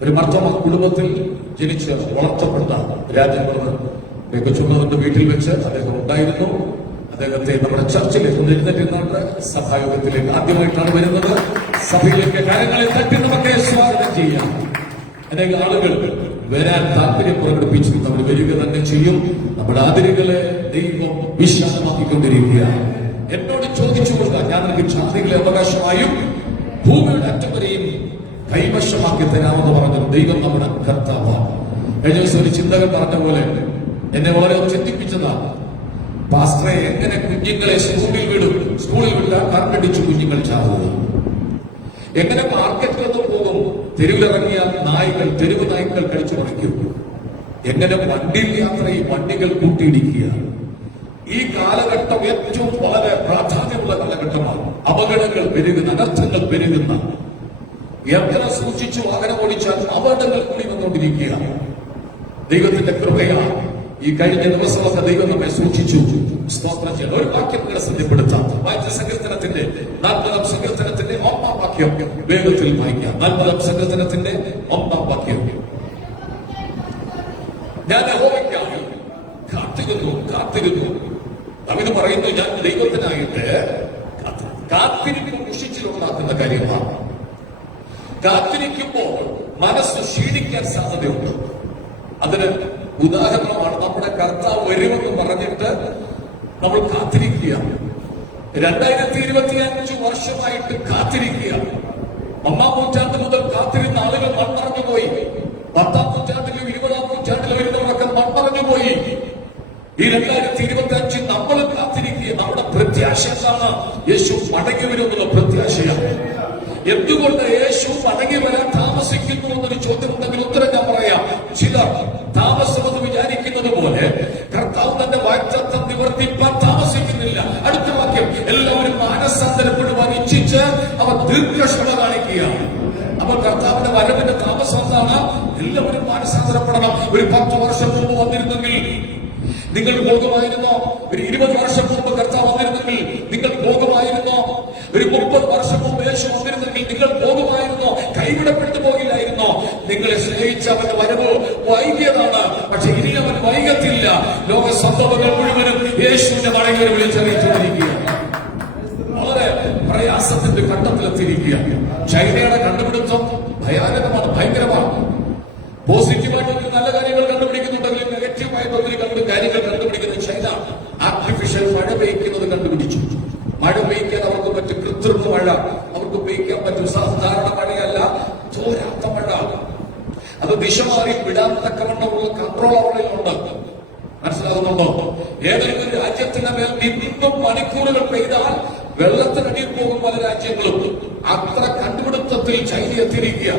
ഒരു മർദ്ദമ കുടുംബത്തിൽ ജനിച്ച് വളർത്തപ്പെട്ട രാജൻ കൊച്ചുണ്ണവന്റെ വീട്ടിൽ വെച്ച് അദ്ദേഹം ഉണ്ടായിരുന്നു. അദ്ദേഹത്തെ നമ്മുടെ ചർച്ചിലേക്ക് എഴുന്നേറ്റുന്നുണ്ട്. സഭായോഗത്തിലേക്ക് ആദ്യമായിട്ടാണ് വരുന്നത്. സഭയിലേക്ക് കാര്യങ്ങളെ തട്ടി നമുക്ക് സ്വാഗതം ചെയ്യാം. അനേക ആളുകൾ വരാൻ താല്പര്യം പ്രകടിപ്പിച്ചു. നമ്മൾ വരിക തന്നെ ചെയ്യും. നമ്മുടെ അതിരുകളെ ദൈവം വിശാലമാക്കിക്കൊണ്ടിരിക്കുകയാണ്. എന്നോട് ചോദിച്ചു കൊടുക്കാൻ ഞാൻ എനിക്ക് ജാതികളെ അവകാശമായും ഭൂമിയുടെ അറ്റം വരെയും കൈവശമാക്കി തരാമെന്ന് പറഞ്ഞു ദൈവം നമ്മുടെ കർത്താവാണ്. കഴിഞ്ഞ ദിവസം ഒരു ചിന്തകൻ പറഞ്ഞ പോലെ എന്നെ വളരെ ചിന്തിപ്പിച്ചതാണ്. പാസ്റ്ററെ, എങ്ങനെ കുഞ്ഞുങ്ങളെ സ്കൂളിൽ വിട്ട കറണ്ടടിച്ചു കുഞ്ഞുങ്ങൾ ചാവുക? എങ്ങനെ മാർക്കറ്റിലൊന്നും പോകും, തെരുവിലിറങ്ങിയ നായ്ക്കൾ, തെരുവ് നായ്ക്കൾ കഴിച്ചു മറിക്കും? എങ്ങനെ വണ്ടിയിൽ യാത്ര ഈ വണ്ടികൾ കൂട്ടിയിടിക്കുക? ഈ കാലഘട്ടം ഏറ്റവും വളരെ പ്രാധാന്യമുള്ള കാലഘട്ടമാണ്. അപകടങ്ങൾ പെരുകുന്ന, അനർത്ഥങ്ങൾ പെരുകുന്ന, എത്ര സൂക്ഷിച്ചു വാഹനം ഓടിച്ചാൽ അപകടങ്ങൾ കൂടി വന്നുകൊണ്ടിരിക്കുക. ദൈവത്തിന്റെ കൃപയാണ്. ഈ കഴിഞ്ഞ ദിവസമൊക്കെ ദൈവം നമ്മെ സൂക്ഷിച്ചു. സ്തോത്രം ചെയ്യണം. ഒരു വാക്യം കൂടെ ശ്രദ്ധപ്പെടുത്താം. വായിച്ച സങ്കീർത്തനത്തിന്റെ 40-ാം സങ്കീർത്തനത്തിന്റെ 1-ാം വാക്യം വേഗത്തിൽ വായിക്കാം. 40-ാം സങ്കീർത്തനത്തിന്റെ 1-ാം വാക്യം. ഞാൻ യഹോവയ്ക്കായി കാത്തിരുന്നു. അവന് പറയുന്നു, ഞാൻ ദൈവത്തിനായിട്ട് കാത്തിരിക്കും. ദുഷിച്ചിലുണ്ടാക്കുന്ന കാര്യമാണ്. കാത്തിരിക്കുമ്പോൾ മനസ്സ് ക്ഷീണിക്കാൻ സാധ്യതയുണ്ട്. അതിന് ഉദാഹരണമാണ് നമ്മുടെ കർത്താവ് വരുമെന്ന് പറഞ്ഞിട്ട് നമ്മൾ കാത്തിരിക്കുക. 2025 വർഷമായിട്ട് കാത്തിരിക്കുക. 1-ാം നൂറ്റാണ്ട് മുതൽ കാത്തിരുന്ന ആളുകൾ മൺമറഞ്ഞുപോയി. 10-ാം നൂറ്റാണ്ടിലും 20-ാം നൂറ്റാണ്ടിലും വരുന്നവരൊക്കെ മൺമറഞ്ഞുപോയി. ഈ 2025 നമ്മൾ കാത്തിരിക്കുക. നമ്മുടെ പ്രത്യാശ എന്താണ്? യേശു മടങ്ങി വരുമെന്നുള്ള പ്രത്യാശയാണ്. എന്തുകൊണ്ട് യേശു മടങ്ങി വരാൻ താമസിക്കുന്നു എന്നൊരു ചോദ്യമുണ്ടെങ്കിൽ ഉത്തരം ഞാൻ പറയാം. ചിലർ താമസമെന്ന് വിചാരിക്കുന്നത് പോലെ കർത്താവ് തന്റെ വാഗ്ദത്തം നിവർത്തിപ്പാൻ താമസിക്കുന്നില്ല. അടുത്ത വാക്യം, എല്ലാവരും മാനസാന്തരപ്പെടുവാൻ ഇച്ഛിച്ച് അവർ ദീർഘക്ഷമ കാണിക്കുകയാണ്. അപ്പോൾ കർത്താവിന്റെ വരവിന്റെ താമസം എന്താണ്? എല്ലാവരും മാനസാന്തരപ്പെടണം. ഒരു 10 വർഷം മുമ്പ് വന്നിരുന്നെങ്കിൽ നിങ്ങൾ പോകുമായിരുന്നോ? ഒരു 20 വർഷം മുമ്പ് കർത്താവ് വന്നിരുന്നെങ്കിൽ നിങ്ങൾ പോകുമായിരുന്നോ? ഒരു 30 വർഷം മുമ്പ് യേശു വന്നിരുന്നെങ്കിൽ നിങ്ങൾ പോകുമായിരുന്നോ? കൈവിടപ്പെട്ടു പോകില്ലായിരുന്നോ? നിങ്ങളെ സ്നേഹിച്ച അവന്റെ വരവ് വൈകിയതാണ്, പക്ഷെ ഇനി അവൻ വൈകത്തില്ല. ലോക സംഭവങ്ങൾ മുഴുവനും യേശുവിന്റെ മടങ്ങി വിളിച്ചറിയിച്ചുകൊണ്ടിരിക്കുകയാണ്. വളരെ പ്രയാസത്തിന്റെ ഘട്ടത്തിലെത്തിയിരിക്കുക. ചൈനയുടെ കണ്ടുപിടുത്തം ഭയാനകമാണ്, ഭയങ്കരമാണ്. പോസിറ്റീവായിട്ട് ഒരു നല്ല കാര്യങ്ങൾ കണ്ടുപിടിക്കുന്നുണ്ടെങ്കിൽ നെഗറ്റീവായിട്ട് ഒരു കാര്യങ്ങൾ കണ്ടുപിടിക്കുന്ന ചൈന ആർട്ടിഫിഷ്യൽ മഴ പെയ്ക്കുന്നത് കണ്ടുപിടിച്ചു. മഴ പെയ്ക്കാൻ അവർക്ക് പറ്റും, കൃത്രിമ മഴ അവർക്ക് പെയ്ക്കാൻ പറ്റും. സാധാരണ മഴയല്ല, തോരാത്ത മഴ. അത് ദിശ മാറി വിടാൻ തക്കവണ്ണമുള്ള കൺട്രോൾ അവളിലുണ്ട്. മനസ്സിലാകുന്നുണ്ടോ? ഏതെങ്കിലും ഒരു രാജ്യത്തിന്റെ മേൽ നിന്നും മണിക്കൂറുകൾ പെയ്താൽ വെള്ളത്തിനടിയിൽ പോകും പല രാജ്യങ്ങളും. അത്ര കണ്ടുപിടുത്തത്തിൽ ചൈന എത്തിയിരിക്കുക.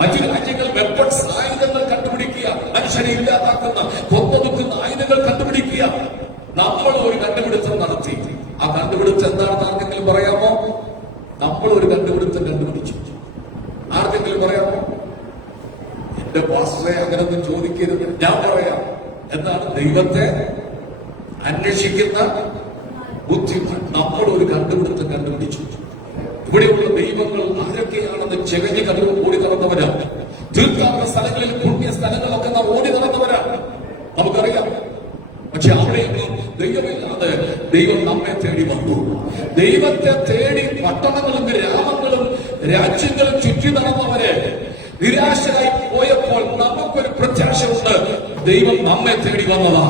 മറ്റു രാജ്യങ്ങൾ വെപ്പൺസ്, ആയുധങ്ങൾ കണ്ടുപിടിക്കുക, മനുഷ്യനെ ഇല്ലാതാക്കുന്ന കൊന്നൊതുക്കുന്ന ആയുധങ്ങൾ കണ്ടുപിടിക്കുക. നമ്മൾ ഒരു കണ്ടുപിടുത്തം നടത്തി. ആ കണ്ടുപിടുത്തം എന്താണെന്ന് ആർക്കെങ്കിലും പറയാമോ? നമ്മൾ ഒരു കണ്ടുപിടുത്തം കണ്ടുപിടിച്ചു. ആർക്കെങ്കിലും പറയാമോ? എന്റെ പാസ്റ്ററെ അങ്ങനൊന്നും ചോദിക്കരുത്. ഞാൻ പറയാം. എന്താണ്? ദൈവത്തെ അന്വേഷിക്കുന്ന ബുദ്ധിമാൻ. നമ്മൾ ഒരു കണ്ടുപിടിച്ചു. ഇവിടെയുള്ള ദൈവങ്ങൾ ആരൊക്കെയാണെന്ന് ചെകഞ്ഞ് കടന്നു ഓടി നടന്നവരാ. തീർത്ഥാടന സ്ഥലങ്ങളിൽ, പുണ്യ സ്ഥലങ്ങളൊക്കെ നാം ഓടി നടന്നവരാ, നമുക്കറിയാം. പക്ഷെ അവിടെയൊന്നും ദൈവമില്ലാതെ ദൈവം നമ്മെ തേടി വന്നു. ദൈവത്തെ തേടി പട്ടണങ്ങളും ഗ്രാമങ്ങളും രാജ്യങ്ങളും ചുറ്റി നടന്നവരെ നിരാശരായി പോയപ്പോൾ നമുക്കൊരു പ്രത്യാശയുണ്ട്. ദൈവം നമ്മെ തേടി വന്നതാ.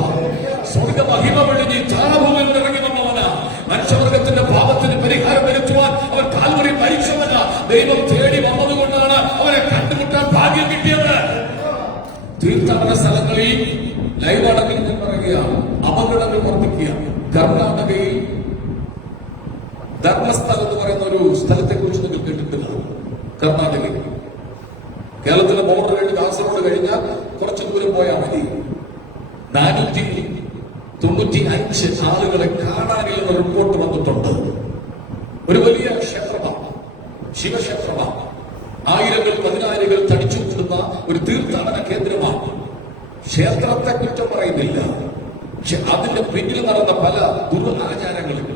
സ്വർഗ മഹിമ വെളിഞ്ഞ് ചാരഭൂമിയിൽ ഇറങ്ങി വന്നവനാ. മനുഷ്യവർഗത്തിന്റെ പാപത്തിന് പരിഹാരം വരുത്തുവാൻ അവൻ കാൽവരി മരിച്ചവന. ദൈവം തേടി വന്നതുകൊണ്ടാണ് അവനെ കണ്ടുമുട്ടാൻ ഭാഗ്യം കിട്ടിയത്. തീർത്ഥാടന സ്ഥലങ്ങളിൽ ലൈവടങ്ങിൽ ഞാൻ പറയുകയാണ്, അപകടങ്ങൾ വർദ്ധിക്കുക. കർണാടകയിൽ ധർമ്മസ്ഥലം എന്ന് പറയുന്ന ഒരു സ്ഥലത്തെ കുറിച്ച് നിങ്ങൾ കേട്ടിട്ടില്ല? കർണാടകയിൽ കേരളത്തിലെ ബോർഡർ കഴിഞ്ഞ് കാസർഗോഡ് കഴിഞ്ഞാൽ കുറച്ചു ദൂരം പോയാൽ മതി. 495 ആളുകളെ കാണാനില്ലെന്ന റിപ്പോർട്ട് വന്നിട്ടുണ്ട്. ഒരു വലിയ ക്ഷേത്രമാണ്, ശിവക്ഷേത്രമാണ്. ആയിരങ്ങൾ പതിനായിരങ്ങൾ തടിച്ചു കൂടുന്ന ഒരു തീർത്ഥാടന കേന്ദ്രമാണ്. ക്ഷേത്രത്തെ കുറ്റം പറയുന്നില്ല, പക്ഷെ അതിന്റെ പിന്നിൽ നടന്ന പല ദുരാചാരങ്ങളും.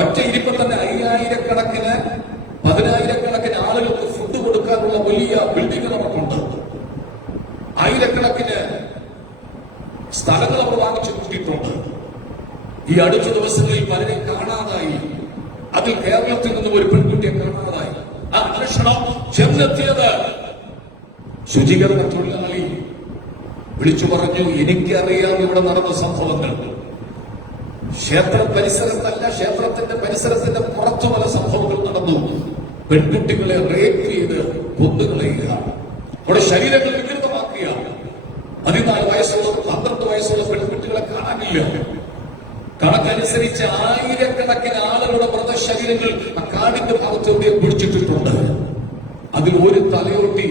ഒറ്റ ഇരിപ്പം തന്നെ 5000കണക്കിന് 10000കണക്കിന് ആളുകൾക്ക് ഫുഡ് കൊടുക്കാനുള്ള വലിയ ബിൽഡിംഗ് നമുക്കുണ്ട്. 1000കണക്കിന് സ്ഥലങ്ങൾ അവർ വാങ്ങിച്ചു കൂട്ടിയിട്ടുണ്ട്. ഈ അടുത്ത ദിവസങ്ങളിൽ പലരെ കാണാതായി. അതിൽ കേരളത്തിൽ നിന്നും ഒരു പെൺകുട്ടിയെ കാണാതായി. ആ അന്വേഷണം ചെന്നെത്തിയത് ശുചീകരണ തൊഴിലാളി വിളിച്ചു പറഞ്ഞു, എനിക്കറിയാം ഇവിടെ നടന്ന സംഭവങ്ങൾ. ക്ഷേത്ര പരിസരത്തല്ല, ക്ഷേത്രത്തിന്റെ പരിസരത്തിന്റെ പുറത്തു പല സംഭവങ്ങൾ നടന്നു. പെൺകുട്ടികളെ റേപ്പ് ചെയ്ത് കൊന്നുകളയുക, അവിടെ ശരീരങ്ങൾ വികൃതമാക്കുക. 14 വയസ്സുള്ള 12 വയസ്സുള്ള പെൺകുട്ടികളെ കാണാനില്ല. കണക്കനുസരിച്ച് 1000കണക്കിന് ആളുകളുടെ മൃതശരീരങ്ങൾ ആ കാടിന്റെ ഭാഗത്തോടെ പിടിച്ചിട്ടിട്ടുണ്ട്. അതിൽ ഒരു തലയോട്ടി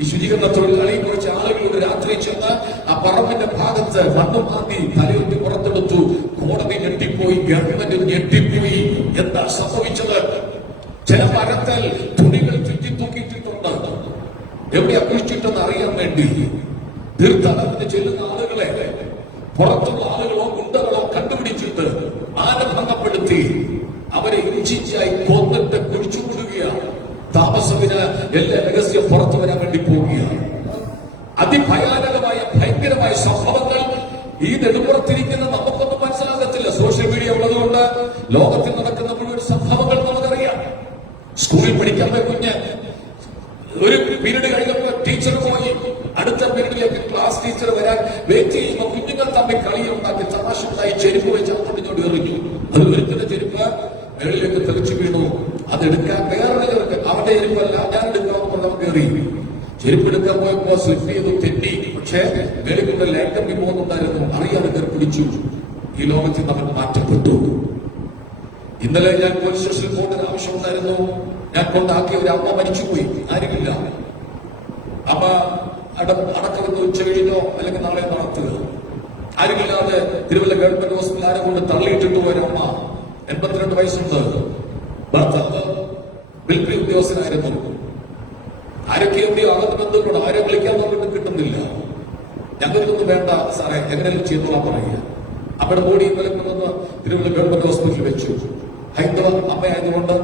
ഈ ശുചീകരണ തൊഴിലാളി കുറച്ച് ആളുകളുടെ രാത്രി ചെന്ന് ആ പറമ്പിന്റെ ഭാഗത്ത് മണ്ണും മാന്തി തലയൊട്ടി പുറത്തെടുത്തു. കോടതി ഞെട്ടിപ്പോയി, ഗവൺമെന്റ് ഞെട്ടിപ്പോയി. എന്താ സംഭവിച്ചത്? ചില മരത്തിൽ തുണികൾ ചുറ്റി തൂക്കിയിട്ടിട്ടുണ്ട്. എവിടെ അപേക്ഷിച്ചിട്ടെന്ന് അറിയാൻ വേണ്ടി തീർത്ഥാടനത്തിന് ചെല്ലുന്ന ആളുകളെ പുറത്തുള്ള ആളുകളോ ഗുണ്ടകളോ കണ്ടുപിടിച്ചിട്ട് ആനഭംഗപ്പെടുത്തി അവരെ ഇഞ്ചിഞ്ചായി കൊന്നിട്ട് കുഴിച്ചുകൂടുകയാണ്. താമസത്തിന് എല്ലാ രഹസ്യം പുറത്തു വരാൻ വേണ്ടി പോവുകയാണ്. അതിഭയാനകമായ ഭയങ്കരമായ സംഭവങ്ങൾ ഈ നെടുപ്പുറത്തിരിക്കുന്ന നമുക്കൊന്നും മനസ്സിലാകത്തില്ല. സോഷ്യൽ മീഡിയ ഉള്ളതുകൊണ്ട് ലോകത്തിൽ നടക്കുന്ന മുഴുവൻ സംഭവങ്ങൾ നമുക്കറിയാം. സ്കൂളിൽ പഠിക്കാൻ പോയ കുഞ്ഞ് ഒരു പീരീഡ് കഴിഞ്ഞപ്പോൾ ടീച്ചർ പോയി അടുത്ത പീരീഡിലേക്ക് ക്ലാസ് ടീച്ചർ വരാൻ വെയിറ്റ് ചെയ്യുമ്പോൾ കുഞ്ഞുങ്ങൾ തമ്മിൽ കളിയുണ്ടാക്കി തമാശയുണ്ടായി ചെരുപ്പ് വെച്ച് അങ്ങോട്ട് എറിഞ്ഞു. അത് ഒരുത്തിന്റെ ചെരുപ്പ് മേളിലേക്ക് തെളിച്ചു വീണു. അതെടുക്കാൻ വേറൊരു ചെറുക്ക് അവന്റെ ചെരുപ്പല്ല, ഞാൻ എടുക്കാമെന്ന് നമുക്ക് എറി. ചെരുപ്പെടുക്കാൻ പോയപ്പോ സ്ലിപ്പ് ചെയ്തു, തെറ്റി. പക്ഷേ മേളിക്കൊണ്ട് ലൈറ്റ് കമ്പി പോകുന്നുണ്ടായിരുന്നു, അറിയാതെ കയറി പിടിച്ചു. ഈ ലോകത്തിൽ നമ്മൾ മാറ്റപ്പെട്ടു. ഇന്നലെ ഞാൻ പോലീസ് സ്റ്റേഷനിൽ പോകേണ്ട ആവശ്യമുണ്ടായിരുന്നു. ഞാൻ കൊണ്ടാക്കിയ ഒരു അമ്മ മരിച്ചുപോയി, ആരുമില്ല. അമ്മ അടക്കമെന്ന് ഉച്ച കഴിഞ്ഞോ അല്ലെങ്കിൽ നാളെ നടത്തുക. ആരുമില്ലാതെ തിരുവല്ല ഗവൺമെന്റ് ഹോസ്പിറ്റൽ ആരെ കൊണ്ട് തള്ളിയിട്ടിട്ട് പോയ അമ്മ, 82 വയസ്സുണ്ട്. ഭർത്താവ് മിലിറ്ററി ഉദ്യോഗസ്ഥനായിരുന്നു. ആരൊക്കെ എവിടെയോ അകത്ത് ബന്ധുക്കളോട് ആരെ വിളിക്കാൻ പറഞ്ഞിട്ട് കിട്ടുന്നില്ല. ഞങ്ങൾക്കൊന്നും വേണ്ട സാറേ, എങ്ങനെയും ചെയ്തോളാൻ പറയുക. അവിടെ ബോഡി ഇന്നലെ കൊണ്ടുവന്ന് തിരുവല്ല ഗവൺമെന്റ് ഹോസ്പിറ്റലിൽ വെച്ചു. ഹൈന്ദവ അമ്മയായതുകൊണ്ട്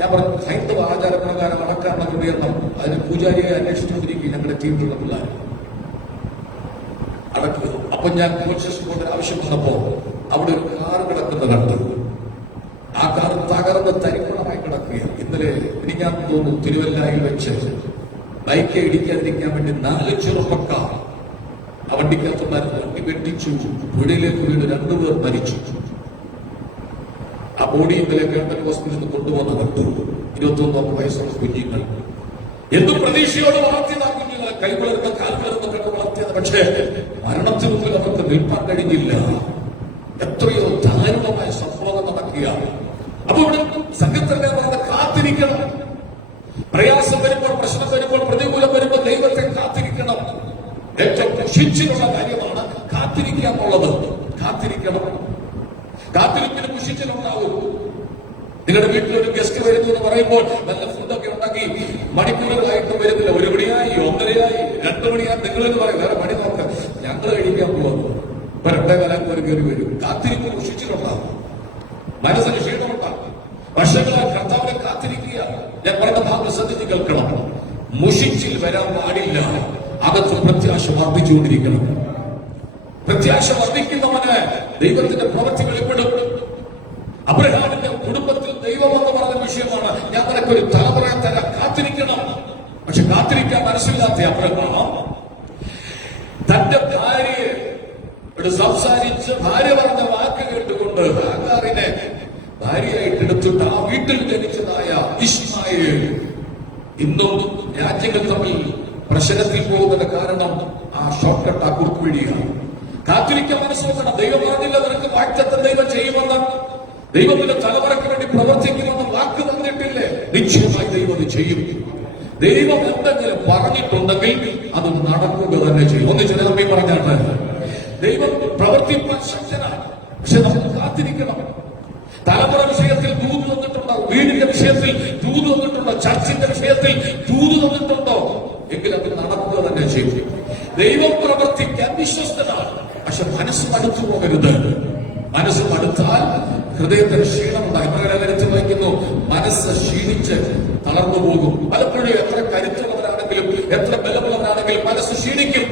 ഞാൻ പറഞ്ഞു, ഹൈന്ദവ ആചാരപ്രകാരം അടക്കാനുള്ള ഉയർണം അതിന് പൂജാരിയെ അന്വേഷിച്ചുകൊണ്ടിരിക്കും ഞങ്ങളുടെ ടീമിലുള്ള പിള്ളേർ അടക്കുക. അപ്പൊ ഞാൻ പോലീസ് സ്റ്റേഷൻ പോകേണ്ട ആവശ്യം വന്നപ്പോ അവിടെ ഒരു കാർ കിടക്കുന്ന കണ്ടു. ആ കാർ തകർന്ന് തരിപ്പണമായി കിടക്കുകയാണ്. ഇന്നലെ ഞാൻ തോന്നുന്നു തിരുവല്ലയിൽ വെച്ച് ബൈക്ക് ഇടിക്കാതിരിക്കാൻ വേണ്ടി 4 ചെറുപ്പക്കാർ ആ വണ്ടിക്കകത്തുണ്ടായിരുന്നു. വണ്ടി വെട്ടിച്ചു, പുഴയിലേക്ക് വീണ് 2 പേർ മരിച്ചു. ആ ബോഡി ഇന്നലെ ഗവൺമെന്റ് ഹോസ്പിറ്റലിൽ കൊണ്ടുവന്ന് കണ്ടു. 21 വയസ്സുള്ള കുഞ്ഞുങ്ങൾ. എന്തും പ്രതീക്ഷയോട് വളർത്തിയതാ കുഞ്ഞുങ്ങളെ, കൈവളർന്ന കാലുകളർന്നൊക്കെ വളർത്തിയത്. പക്ഷേ മരണത്തിന് മുമ്പിൽ അവർക്ക് നിൽപ്പാൻ കഴിഞ്ഞില്ല. എത്രയോ ദാരുണമായ സംഭവങ്ങൾ നടക്കുകയാണ്. അപ്പൊ ഇവിടെ സംഘത്തിന്റെ പറഞ്ഞ കാത്തിരിക്കണം. പ്രയാസം വരുമ്പോൾ, പ്രശ്നം വരുമ്പോൾ, പ്രതികൂലം വരുമ്പോൾ ദൈവത്തെ കാത്തിരിക്കണം. ഏറ്റവും കുശിച്ചിലുള്ള കാര്യമാണ് കാത്തിരിക്കുക എന്നുള്ളത്. കാത്തിരിക്കണം. കാത്തിരിപ്പിന് കുശിച്ചിലുണ്ടാവും. നിങ്ങളുടെ വീട്ടിലൊരു ഗസ്റ്റ് വരുന്നു എന്ന് പറയുമ്പോൾ നല്ല ഫുഡൊക്കെ ഉണ്ടാക്കി മണിക്കൂറുകളായിട്ട് വരുന്നില്ല. 1 മണിയായി, 1:30ആയി, 2 മണിയായി. നിങ്ങളെന്ന് പറയും വേറെ പണി നോക്കാം, ഞങ്ങൾ കഴിക്കാൻ പോകുന്നു. 2:15 കയറി വരും. കാത്തിരിപ്പിന് കുശിച്ചിലുണ്ടാവും. മനസ്സിന് ക്ഷീണമുണ്ടാകും. വർഷങ്ങളായി കർത്താവിനെ കാത്തിരിക്കുക. ഞാൻ പറഞ്ഞ ഭാഗം ശ്രദ്ധിച്ച് കേൾക്കണം. മുഷിച്ചിൽ വരാൻ പാടില്ല. അകത്ത് പ്രത്യാശ വർദ്ധിച്ചുകൊണ്ടിരിക്കണം. പ്രത്യാശ വർദ്ധിക്കുന്നവന് ദൈവത്തിന്റെ പ്രവൃത്തി വെളിപ്പെടും. അബ്രഹാമിന്റെ കുടുംബത്തിൽ ദൈവമെന്ന് പറഞ്ഞ വിഷയമാണ്. ഞാൻ നിനക്കൊരു തലമുറയെ തരാൻ കാത്തിരിക്കണം. പക്ഷെ കാത്തിരിക്കാൻ മനസ്സില്ലാത്ത അബ്രഹാം തന്റെ ഭാര്യയെ സംസാരിച്ച് ഭാര്യ പറഞ്ഞ വാക്ക് കേട്ടുകൊണ്ട് ഹാഗാറിനെ ഭാര്യയായിട്ട് എടുത്തിട്ട് ആ വീട്ടിൽ ജനിച്ചതായ ഇശ്മായേൽ ഇന്നും രാജ്യങ്ങൾ തമ്മിൽ പ്രശ്നത്തിൽ പോകുന്നതിന്റെ കാരണം ആ ഷോർട്ട് കട്ട്, ആ കുറുക്കുവഴിയാണ്. കാത്തിരിക്കാൻ മനസ്സോക്കണം. ദൈവം പറഞ്ഞില്ല നിനക്ക് വാക്തത്വം ദൈവം ചെയ്യുമെന്ന്, ദൈവത്തിന്റെ തലമുറയ്ക്ക് വേണ്ടി പ്രവർത്തിക്കുമെന്ന് വാക്ക് തന്നിട്ടില്ലേ? നിശ്ചയമായി ദൈവം അത് ചെയ്യും. ദൈവം എന്തെങ്കിലും പറഞ്ഞിട്ടുണ്ടെങ്കിൽ അത് നടക്കുക തന്നെ ചെയ്യും. ഒന്ന് ചില നമ്മി പറഞ്ഞാണ് ദൈവം പ്രവർത്തിപ്പാൻ ശക്തനാണ്. പക്ഷെ നമുക്ക് കാത്തിരിക്കണം. തലമുറ വിഷയത്തിൽ ദൂത് തന്നിട്ടുണ്ടോ? വീടിന്റെ വിഷയത്തിൽ ദൂത് തന്നിട്ടുണ്ടോ? ചർച്ചിന്റെ വിഷയത്തിൽ ദൂത് തന്നിട്ടുണ്ടോ? എങ്കിൽ അത് നടക്കുക തന്നെ ചെയ്യും. ദൈവം പ്രവർത്തിക്കാൻ വിശ്വസ്തനാണ്. പക്ഷെ മനസ്സ് മടുത്തു പോകരുത്. മനസ്സ് മടുത്താൽ ഹൃദയത്തിന് ക്ഷീണമുണ്ടായി. പ്രകടനത്തിൽ വയ്ക്കുന്നു, മനസ്സ് ക്ഷീണിച്ച് തളർന്നു പോകും. പലപ്പോഴും എത്ര കരുത്തുള്ളവരാണെങ്കിലും എത്ര ബലമുള്ളവരാണെങ്കിലും മനസ്സ് ക്ഷീണിക്കും.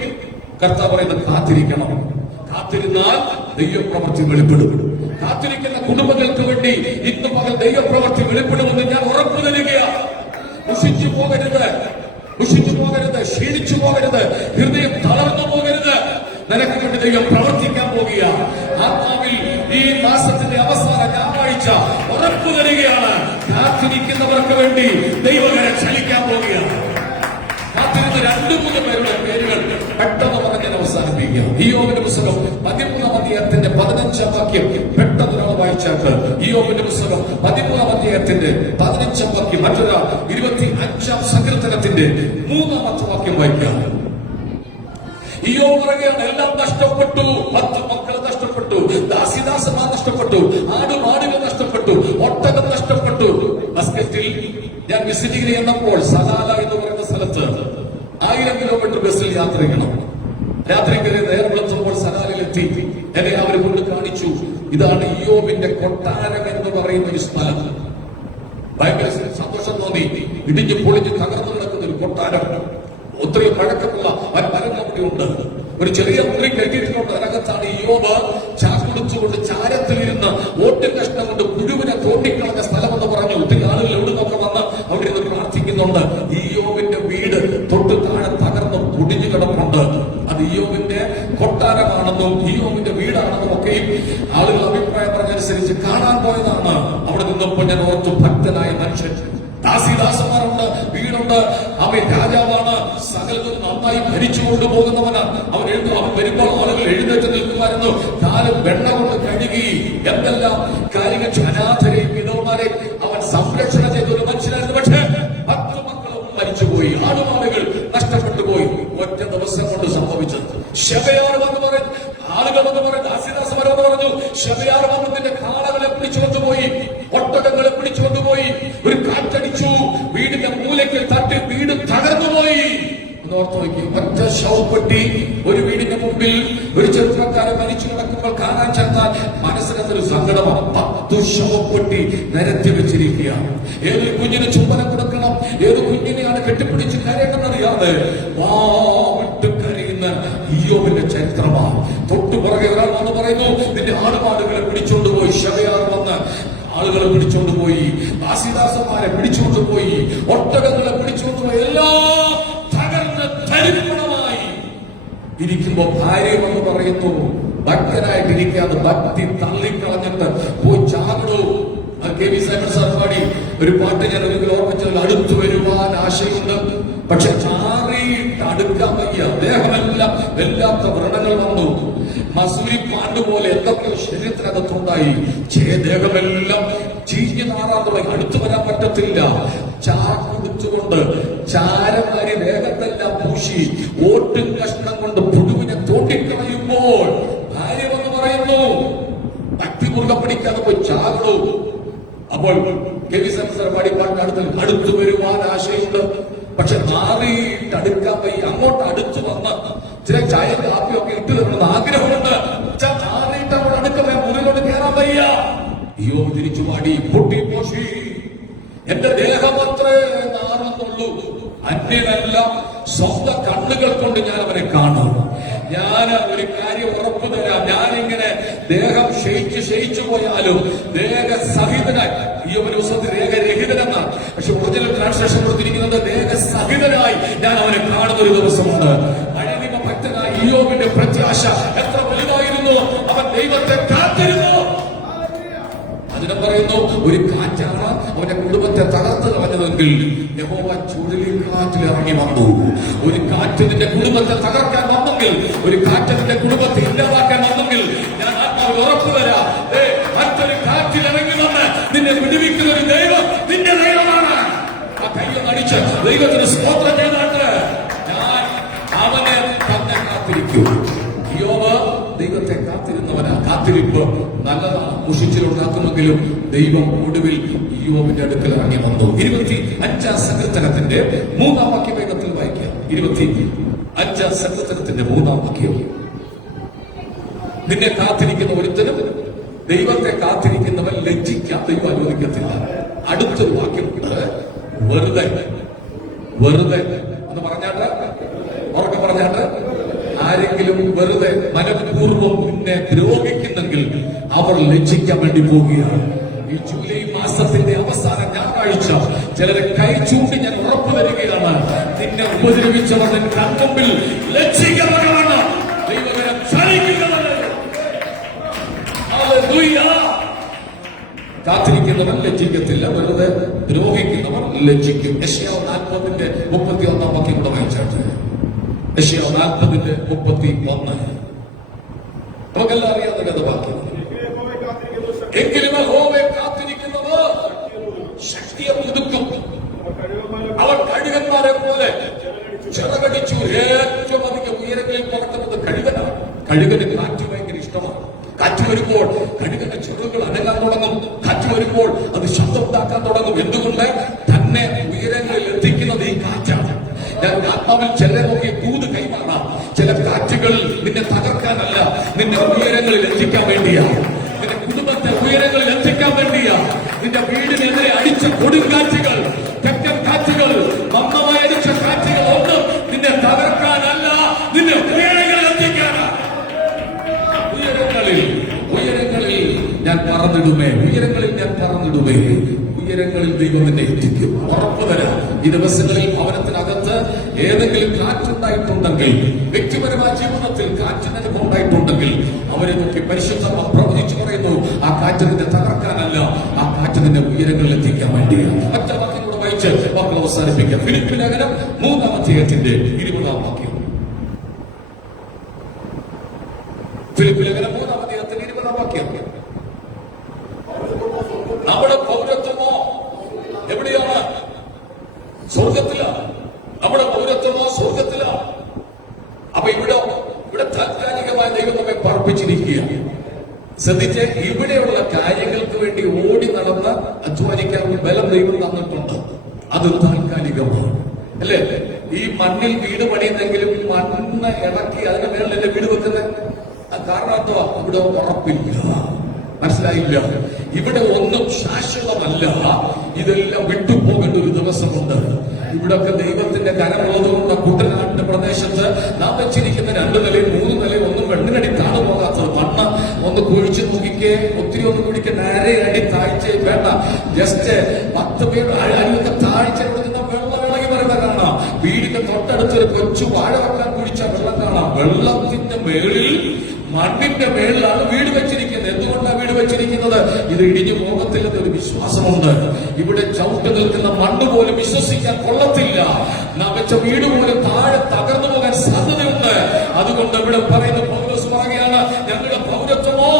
കർത്താവ് പറയുന്നത് കാത്തിരിക്കണം. കാത്തിരുന്നാൽ ദൈവപ്രവൃത്തി വെളിപ്പെടും. കാത്തിരിക്കുന്ന കുടുംബങ്ങൾക്ക് വേണ്ടി ഇന്ന് പകൽ ദൈവപ്രവൃത്തി വെളിപ്പെടുമെന്ന് ഞാൻ ഉറപ്പു നൽകുകയാണ്. മുഷിച്ചു പോകരുത്, മുഷിച്ചു പോകരുത്, ക്ഷീണിച്ചു പോകരുത്, ഹൃദയം തളർന്നു പോകരുത്. നിനക്ക് വേണ്ടി ദൈവം പ്രവർത്തിക്കാൻ പോകുക. ആത്മാവിൽ ഈ മാസത്തിന്റെ അവസാന ഞായറാഴ്ച ഉറപ്പു തരികയാണ്. കാത്തിരിക്കുന്നവർക്ക് വേണ്ടി ദൈവകരം ചലിക്കാൻ പോകുകയാണ്. കാത്തിരുന്ന 2-3 പേരുടെ പേരുകൾ പെട്ടെന്ന് പറഞ്ഞ് അവസാനിപ്പിക്കുക. ഇയ്യോബിന്റെ പുസ്തകം 13-ാം അധ്യായത്തിന്റെ 15-ാം വാക്യം പെട്ടെന്ന് ഒരാൾ വായിച്ചാൽ ഇയ്യോബിന്റെ പുസ്തകം 13-ാം അധ്യായത്തിന്റെ 15-ാം വാക്യം, മറ്റൊരു 25-ാം സങ്കീർത്തനത്തിന്റെ 3-ാമത്തെ വാക്യം വായിക്കാം. ഇയ്യോബ് പറയുകയാണ്, എല്ലാം നഷ്ടപ്പെട്ടു. 10 മക്കൾ നഷ്ടപ്പെട്ടു, ദാസിദാസന്മാർ നഷ്ടപ്പെട്ടു, ആടുമാടുകൾ നഷ്ടപ്പെട്ടു, ഒട്ടകം നഷ്ടപ്പെട്ടു. മസ്കറ്റിൽ ഞാൻ വിസിറ്റിംഗ് ചെയ്യുന്നപ്പോൾ സലാല എന്ന് പറയുന്ന സ്ഥലത്ത് 1000 കിലോമീറ്റർ ബസ്സിൽ യാത്ര ചെയ്യണം. രാത്രി കയറി നേരം വിളിച്ചപ്പോൾ സലാലിലെത്തി എന്നെ അവർ കൊണ്ട് കാണിച്ചു. ഇതാണ് ഇയ്യോബിന്റെ കൊട്ടാരം എന്ന് പറയുന്ന ഒരു സ്ഥലം. ഭയങ്കര സന്തോഷം തോന്നി. ഇടിഞ്ഞു പൊളിഞ്ഞ് തകർന്നു കിടക്കുന്ന ഒരു കൊട്ടാരം. ഒത്തിരി പഴക്കമുള്ള മരം അവിടെ ഉണ്ട്. ഒരു ചെറിയ മുറി കെട്ടിയിട്ടുണ്ട്. അതിനകത്താണ് ഇയ്യോബ് ചാക്കുടിച്ചുകൊണ്ട് ചാരത്തിലിരുന്ന് ഓട്ടും കഷ്ണം കൊണ്ട് പുഴുവിനെ തോണ്ടിക്കളഞ്ഞ സ്ഥലമെന്ന് പറഞ്ഞു. ഒത്തിരി ആളുകൾ എവിടെ നിന്നൊക്കെ വന്ന് അവിടെ ഇരുന്ന് പ്രാർത്ഥിക്കുന്നുണ്ട്. ഇയ്യോബിന്റെ വീട് തൊട്ട് താഴെ തകർന്ന് പൊടിഞ്ഞു കിടപ്പുണ്ട്. അത് ഇയ്യോബിന്റെ കൊട്ടാരമാണെന്നും ഇയ്യോബിന്റെ വീടാണെന്നും ഒക്കെയും ആളുകൾ അഭിപ്രായം പറഞ്ഞനുസരിച്ച് കാണാൻ പോയതാണ്. അവിടെ നിന്നപ്പോൾ ഞാൻ ഓർത്തു, ഭക്തനായ മനുഷ്യൻ, ദാസിദാസന്മാരുണ്ട്, വീടുണ്ട്, അവൻ രാജാവാണ്, സകലതും നന്നായി ഭരിച്ചു കൊണ്ടുപോകുന്നവനാണ്. അവൻ വരുമ്പോൾ ആളുകൾ എഴുന്നേറ്റ് നിൽക്കുമായിരുന്നു. കാലം വെണ്ണ കൊണ്ട് കഴുകി എന്തെല്ലാം കാര്യങ്ങൾ അനാഥരെയും വിധവമാരെയും അവൻ സംരക്ഷണം ചെയ്ത ഒരു മനുഷ്യനായിരുന്നു. പക്ഷേ 10 മക്കളും മരിച്ചുപോയി, ആടുമാടുകൾ നഷ്ടപ്പെട്ടു പോയി. ഒറ്റ ദിവസം കൊണ്ട് സംഭവിച്ചത്. ശബയാർ വന്ന് പറഞ്ഞു, ആളുകൾ വന്ന് പറഞ്ഞു, ദാസിദാസന്മാർ വന്ന് പറഞ്ഞു, ശബയാർ വന്നതിന്റെ കാളകളെ പിടിച്ചുകൊണ്ടുപോയി, ഒട്ടകങ്ങളെ പിടിച്ചുകൊണ്ടുപോയി. ഒരു കാറ്റടിച്ചു, വീടിന്റെ മൂലയ്ക്ക് തട്ടി വീട് തകർന്നുപോയി. ഓർത്ത് നോക്കി, ഒറ്റ ശവപ്പെട്ടി ഒരു വീടിന്റെ മുമ്പിൽ ഒരു ചെറുപ്പക്കാരൻ മരിച്ചു കിടക്കുമ്പോൾ കാണാൻ ചേർത്താൽ മനസ്സിനകത്തൊരു സങ്കടമാണ്. 10 ശവപ്പെട്ടി നിരത്തി വെച്ചിരിക്കുകയാണ്. ഏതൊരു കുഞ്ഞിന് ചുംബനം കൊടുക്കണം, ഏത് കുഞ്ഞിനെയാണ് കെട്ടിപ്പിടിച്ച് കരയണമെന്നറിയാതെ വാവിട്ട് കരയുന്ന ഇയ്യോബിന്റെ ചരിത്രമാണ്. തൊട്ടു പുറകെ ഒരാൾ വന്ന് പറയുന്നു, നിന്റെ ആടുമാടുകളെ പിടിച്ചുകൊണ്ടുപോയി. ശബയാർ വന്ന് ആളുകളെ പിടിച്ചുകൊണ്ടുപോയി, ദാസിദാസന്മാരെ പിടിച്ചുകൊണ്ടുപോയി, ഒട്ടകങ്ങളെ പിടിച്ചുകൊണ്ടുപോയി. എല്ലാം തകർന്ന് തരിപ്പണമായി ഇരിക്കുമ്പോ ഭാര്യ എന്ന് പറയുന്നു, ഭക്തനായിട്ടിരിക്കാതെ ഭക്തി തള്ളിക്കളഞ്ഞിട്ട് പോയി ചാകടൂ. കെ.വി. സൈമൺ സാർ പാടി ഒരു പാട്ട് ഞാൻ ഒരിക്കലും ഓർമ്മിച്ചത്, അടുത്തു വരുവാൻ ആശയുണ്ട് പക്ഷെ ചാറിയിട്ട് അടുക്കാൻ വയ്യ. ദേഹമെല്ലാം വല്ലാത്ത വ്രണങ്ങൾ വന്നു. മസൂരി പാണ്ട് പോലെ എന്തൊക്കെയോ ശരീരത്തിനകത്തുണ്ടായി. ദേഹമെല്ലാം ചീഞ്ഞു നാറാൻ തുടങ്ങി. അടുത്തു വരാൻ പറ്റത്തില്ല. ചാകുടിച്ചുകൊണ്ട് ചാരമാരി ദേഹത്തെല്ലാം പൂശി ഓട്ടും കഷ്ണം കൊണ്ട് പുഴുവിനെ തോട്ടിക്കളയുമ്പോൾ ഭാര്യ വന്ന് പറയുന്നു, ഭക്തി മുറുകെ പിടിക്കാതെ പോയി ചാകടൂ. അപ്പോൾ കെ.വി. സൈമൺ പാടി പാട്ട് അടുത്തു വരുവാൻ ആശയുണ്ട് പക്ഷെ മാറിയിട്ട് അടുക്കാൻ വയ്യ. അങ്ങോട്ട് അടുത്തു വന്ന് ചില ചായ കാപ്പിയൊക്കെ ഇട്ട് തരണമെന്ന് ആഗ്രഹമുണ്ട്. മാറിയിട്ട് അവിടെ അടുക്കാൻ മുറിയിലോട്ട് കയറാൻ വയ്യ. യോബ് തിരിച്ചു പാടി, പൊട്ടിപ്പോഷി എന്റെ ദേഹമത്രേ നാറുന്നുള്ളൂ, അന്യനല്ല, സ്വന്തം കണ്ണുകൾ കൊണ്ട് ഞാൻ അവനെ കാണും. ഞാൻ ഒരു കാര്യം ഉറപ്പു തരാം, ഞാനിങ്ങനെ ദേഹം ക്ഷയിച്ചു പോയാലും ദേഹസഹിതനായി, ഈ ഒരു ദിവസത്തിൽ ദേഹരഹിതനെന്ന, പക്ഷെ ഒറിജിനൽ ട്രാൻസ്ലേഷൻ കൊടുത്തിരിക്കുന്നത് ദേഹസഹിതനായി ഞാൻ അവനെ കാണുന്ന ഒരു ദിവസമുണ്ട്. പഴനിമ ഭക്തനായ ഇയ്യോബിന്റെ പ്രത്യാശ എത്ര വലുതായിരുന്നു! അവൻ ദൈവത്തെ കാത്തിരുന്നു. അതിനെ പറയുന്നു, ഒരു കാറ്റാണ് അവന്റെ കുടുംബത്തെ തകർത്ത് കളഞ്ഞതെങ്കിൽ യഹോവ ചുഴലിക്കാറ്റിൽ ഇറങ്ങി വന്നു. ഒരു കാറ്റ് നിന്റെ കുടുംബത്തെ തകർക്കാൻ വന്നെങ്കിൽ, ഒരു കാറ്റ് നിന്റെ കുടുംബത്തെ ഇല്ലാതാക്കാൻ വന്നെങ്കിൽ, ഞാൻ ആത്മാവിൽ ഉറപ്പു വരാം, മറ്റൊരു കാറ്റിൽ ഇറങ്ങി വന്ന് നിന്നെ വിടുവിക്കുന്ന ഒരു ദൈവം നിന്റെ ദൈവമാണ്. ആ കയ്യിൽ നടിച്ച് ദൈവത്തിന് സ്തോത്രം ചെയ്താട്ട് ഞാൻ അവനെ തന്നെ കാത്തിരിക്കും. യോബ് ദൈവത്തെ കാത്തിരുന്നവനാ. കാത്തിരിപ്പ് നല്ലതാണ്, മുഷിച്ചിലുണ്ടാക്കുമെങ്കിലും ദൈവം ഒടുവിൽ യോബിന്റെ അടുക്കൽ ഇറങ്ങി വന്നു. 25 സങ്കീർത്തനത്തിന്റെ 3-ാം വാക്യം വേഗത്തിൽ വായിക്കാം. 25 സങ്കീർത്തനത്തിന്റെ 3-ാം വാക്യം. നിന്നെ കാത്തിരിക്കുന്ന ഒരുത്തനും ദൈവത്തെ കാത്തിരിക്കുന്നവൻ ലജ്ജിക്കാൻ ദൈവം അനുവദിക്കത്തില്ല. അടുത്തൊരു വാക്യമുണ്ട്, വെറുതെ വെറുതെ എന്ന് പറഞ്ഞാട്ട്, ഉറക്കെ പറഞ്ഞാട്ട്, ആരെങ്കിലും വെറുതെ മനഃപൂർവ്വം നിന്നെ ദ്രോഹിക്കുന്നെങ്കിൽ അവർ ലജ്ജിക്കാൻ വേണ്ടി പോവുകയാണ്. ഈ ജൂലൈ മാസത്തിന്റെ അവസാന ഞായറാഴ്ച ചിലരെ കൈ ചൂണ്ടി ഞാൻ ഉറപ്പു തരികയാണ്, നിന്നെ ഉപദ്രവിച്ചവർ കൺമുമ്പിൽ ലജ്ജിക്കപ്പെടുകയാണ്. ദൈവകരം ചലിക്കുന്നവർ കാത്തിരിക്കുന്നവർ ലജ്ജിക്കത്തില്ല, വെറുതെ ദ്രോഹിക്കുന്നവർ ലജ്ജിക്കും. യെശയ്യാവ് 40-ന്റെ 31-ാം വാക്യം കൂടെ വായിച്ചാട്ട്. യെശയ്യാവ് 40-ന്റെ 31. നമുക്കെല്ലാം അറിയാവുന്ന ഗതവാക്യം. എങ്കിലും യഹോവയെ കാത്തിരിക്കുന്നവർ ശക്തിയെ പുതുക്കും, അവർ കഴുകന്മാരെ പോലെ ചിറകടിച്ചു. ഏറ്റവും അധികം ഉയരങ്ങളിൽ പറക്കുന്നത് കഴുകനാണ്. കഴുകന് കാറ്റ് ഭയങ്കര ഇഷ്ടമാണ്. കാറ്റ് വരുമ്പോൾ കഴുകന്റെ ചെറുകൾ അനങ്ങാൻ തുടങ്ങും. കാറ്റ് വരുമ്പോൾ അത് ശബ്ദമുണ്ടാക്കാൻ തുടങ്ങും. എന്തുകൊണ്ട്? തന്നെ ഉയരങ്ങളിൽ എത്തിക്കുന്നത് ഈ കാറ്റാണ്. ഞാൻ ആത്മാവിൽ ചിലരെ നോക്കി ദൂത് കൈമാറാം. ചില കാറ്റുകളിൽ നിന്നെ തകർക്കാനല്ല, നിന്നെ ഉയരങ്ങളിൽ എത്തിക്കാൻ വേണ്ടിയാണ്. നിന്റെ കുടുംബത്തെ ഉയരങ്ങളിൽ എത്തിക്കാൻ വേണ്ടിയാണ്. നിന്റെ വീടിനെതിരെ അടിച്ച കൊടുങ്കാറ്റുകൾ, തെക്കൻ കാറ്റുകൾ, മന്ദമായി അടിച്ച കാറ്റുകൾ ഒന്നും നിന്നെ തകർക്കാനല്ല, നിന്നെ ഉയരങ്ങളിൽ എത്തിക്കാനാണ്. ഉയരങ്ങളിൽ ഞാൻ പറന്നിടുമേ, ഉയരങ്ങളിൽ ഞാൻ പറന്നിടുമേ, ഉയരങ്ങളിൽ ദൈവം എന്നെ എത്തിക്കും. ഉറപ്പു തരാം. ഈ ദിവസങ്ങളിൽ ഭവനത്തിനകത്ത് ഏതെങ്കിലും കാറ്റുണ്ടായിട്ടുണ്ടെങ്കിൽ, വ്യക്തിപരമായ ജീവിതത്തിൽ കാറ്റിന് അനുഭവം ഉണ്ടായിട്ടുണ്ടെങ്കിൽ, അവരെ നോക്കി പരിശുദ്ധ പ്രവചിച്ചു പറയുന്നു, ആ കാറ്റ് നിന്നെ തകർക്കാനല്ല, ആ കാറ്റ് നിന്നെ ഉയരങ്ങളിൽ എത്തിക്കാൻ വേണ്ടിയാണ്. മറ്റേ വാക്യം കൂടെ വായിച്ച് വാക്കുകൾ അവസാനിപ്പിക്കാം. ഫിലിപ്പി ലേഖനം 3-ാം അധ്യായത്തിന്റെ 20-ാം വാക്യം. ഫിലിപ്പി ലേഖനം 3-ാം അധ്യായത്തിന്റെ 20-ാം വാക്യം. നമ്മുടെ പൗരത്വമോ എവിടെയാണ്? സ്വർഗത്തിലാണ്. നമ്മുടെ പൗരത്വമോ സ്വർഗത്തിലാണ്. അപ്പൊ ഇവിടെ താൽക്കാലികമായ ദൈവം നമ്മെ പറപ്പിച്ചിരിക്കുകയാണ്. ശ്രദ്ധിച്ച്, ഇവിടെയുള്ള കാര്യങ്ങൾക്ക് വേണ്ടി ഓടി നടന്ന് അധ്വാനിക്കാനുള്ള ബലം ദൈവം തന്നിട്ടുണ്ട്. അത് താൽക്കാലികമാണ്, അല്ലേ? ഈ മണ്ണിൽ വീട് പണിയുന്നെങ്കിലും മണ്ണ് ഇളക്കി അതിന്റെ മേളിൽ എന്റെ വീട് വെക്കുന്നത് കാരണം എന്തുവാ? ഇവിടെ ഉറപ്പില്ല. മനസ്സിലായില്ല? ഇവിടെ ഒന്നും ശാശ്വതമല്ല. ഇതെല്ലാം വിട്ടുപോകേണ്ട ഒരു ദിവസമുണ്ട്. ഇവിടൊക്കെ ദൈവത്തിന്റെ കരമുള്ളതുകൊണ്ട് കുട്ടനാടിന്റെ പ്രദേശത്ത് നാം വെച്ചിരിക്കുന്ന 2 നിലയും 3 നിലയും ഒന്നും വെണ്ണിനടി താണു പോകാത്തത്. മണ്ണ് ഒന്ന് കുഴിച്ചു നോക്കിക്കേ, ഒത്തിരി ഒന്നും കുടിക്കേണ്ട, അരയടി താഴ്ച വേണ്ട. ജസ്റ്റ് 10 പേര് അരിയൊക്കെ താഴ്ച കൊടുക്കുന്ന വെള്ളം ഇളകി വരുന്ന കാണാം. വീടിന്റെ തൊട്ടടുത്തൊരു കൊച്ചു വാഴ വെക്കാൻ കുഴിച്ച വെള്ളം കാണാം. വെള്ളത്തിന്റെ മേളിൽ, മണ്ണിന്റെ മേളിലാണ് വീട് വെച്ചിരിക്കുന്നത്. എന്തുകൊണ്ടാണ് വീട് വെച്ചിരിക്കുന്നത്? ഇത് ഇടിഞ്ഞു പോകത്തില്ലെന്നൊരു വിശ്വാസമുണ്ട്. ഇവിടെ ചവിട്ട് നിൽക്കുന്ന മണ്ണ് പോലും വിശ്വസിക്കാൻ കൊള്ളത്തില്ല. നാം വെച്ച വീട് പോലും താഴെ തകർന്നു പോകാൻ സാധ്യതയുണ്ട്. അതുകൊണ്ട് ഇവിടെ പറയുന്ന പൗലോസ് പറയുകയാണ്, ഞങ്ങളുടെ പൗരത്വമോ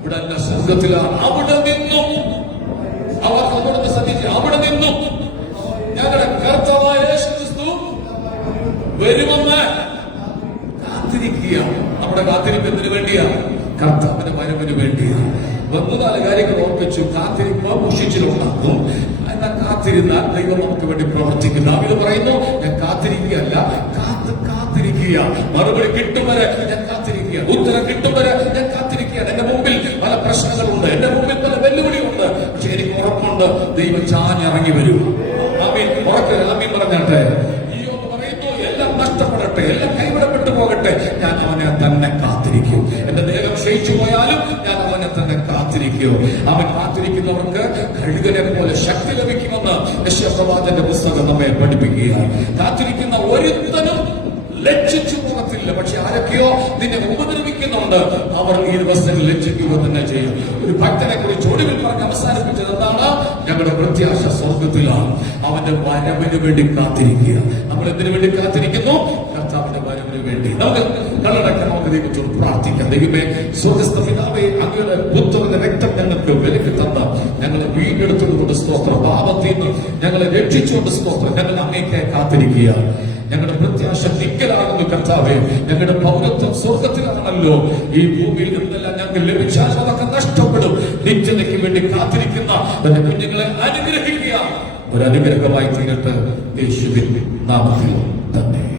ഇവിടെ അല്ല, സ്വർഗത്തിലാണ്. അവിടെ നിന്നും അവർ അവിടുന്ന് സന്ധിച്ച്, അവിടെ നിന്നും ഞങ്ങളുടെ കർത്താവായ യേശു ക്രിസ്തു വരുമെന്ന് കാത്തിരിക്കുകയാണ്. നമ്മുടെ കാത്തിരിപ്പ് എന്തിനു വേണ്ടിയാണ്? കർത്താവിന്റെ വരവിന് വേണ്ടിയാണ്. 4 കാര്യങ്ങൾ ഓർപ്പിച്ചു. കാത്തിരിപ്പ് മുഷിച്ചിലുണ്ടാകും. എന്നാൽ കാത്തിരുന്നാൽ ദൈവം നമുക്ക് വേണ്ടി പ്രവർത്തിക്കുന്നു. ഇത് പറയുന്നു, ഞാൻ കാത്തിരിക്കുകയല്ല, കാത്തിരിക്കുക. മറുപടി കിട്ടും വരെ ഞാൻ കാത്തിരിക്കുക. ഉത്തരം കിട്ടും വരെ ഞാൻ കാത്തിരിക്കുകയാണ്. എന്റെ മുമ്പിൽ പല പ്രശ്നങ്ങളുണ്ട്, എന്റെ മുമ്പിൽ പല കൊണ്ട് ദൈവം ചാഞ്ഞിറങ്ങി വരും. ആമീൻ. ഉറക്കെ ആമീൻ പറഞ്ഞാട്ടെ. ഇയ്യോബ് പറയുന്നു, എല്ലാം നഷ്ടപ്പെടട്ടെ, എല്ലാം കൈവിടപ്പെട്ടു പോകട്ടെ, ഞാൻ അവനെ തന്നെ കാത്തിരിക്കും. എന്റെ ദേഹം ക്ഷയിച്ചു പോയാലും ഞാൻ അവനെ തന്നെ കാത്തിരിക്കും. അവൻ കാത്തിരിക്കുന്നവർക്ക് കഴുകനെ പോലെ ശക്തി ലഭിക്കുമെന്ന് യെശയ്യാപ്രവാചകന്റെ പുസ്തകം നമ്മെ പഠിപ്പിക്കുകയാണ്. കാത്തിരിക്കുന്ന ഒരുത്തനും ലജ്ജിച്ചു പോകത്തില്ല. പക്ഷെ ആരൊക്കെയോ നിന്നെ ഉപദ്രവിക്കുന്നുണ്ട്, അവർ ഈ ദിവസത്തിൽ ലജ്ജിക്കുക തന്നെ ചെയ്യും. ഒരു ഭക്തനെ കുറിച്ച് ഒടുവിൽ പറഞ്ഞ് അവസാനിപ്പിച്ചത് എന്താണ്? ഞങ്ങളുടെ പ്രത്യാശ സ്വർഗത്തിലാണ്. അവന്റെ വരവിന് വേണ്ടി കാത്തിരിക്കുക. നമ്മൾ എന്തിനു വേണ്ടി കാത്തിരിക്കുന്നു? കർത്താവിന്റെ വരവിന് വേണ്ടി. നമുക്ക് കണ്ണടക്കാൻ, നമുക്ക് ദൈവത്തോട് പ്രാർത്ഥിക്കാം. ദൈവമേ, സ്വർഗ്ഗസ്ഥ പിതാവേ, അങ്ങയുടെ പുത്രന്റെ രക്തം ഞങ്ങൾക്ക് വിലക്ക് തന്ന ഞങ്ങളെ വീണ്ടെടുത്തുകൊണ്ട് സ്തോത്രം. പാപത്തിൽ നിന്ന് ഞങ്ങളെ രക്ഷിച്ചുകൊണ്ട് സ്തോത്രം. ഞങ്ങൾ അങ്ങേക്ക് കാത്തിരിക്കുക. ഞങ്ങളുടെ പ്രത്യാശ നിക്കലാകുന്നു കർത്താവേ. ഞങ്ങളുടെ പൗരത്വം സ്വർഗത്തിലാണല്ലോ. ഈ ഭൂമിയിൽ നിന്നെല്ലാം ഞങ്ങൾക്ക് ലഭിച്ചാൽ അതൊക്കെ നഷ്ടപ്പെടും. നിത്യതയ്ക്ക് വേണ്ടി കാത്തിരിക്കുന്ന തന്റെ കുഞ്ഞുങ്ങളെ അനുഗ്രഹിക്കുക. ഒരു അനുഗ്രഹമായി തീരട്ടെ യേശുവിൻ നാമത്തിൽ തന്നെ.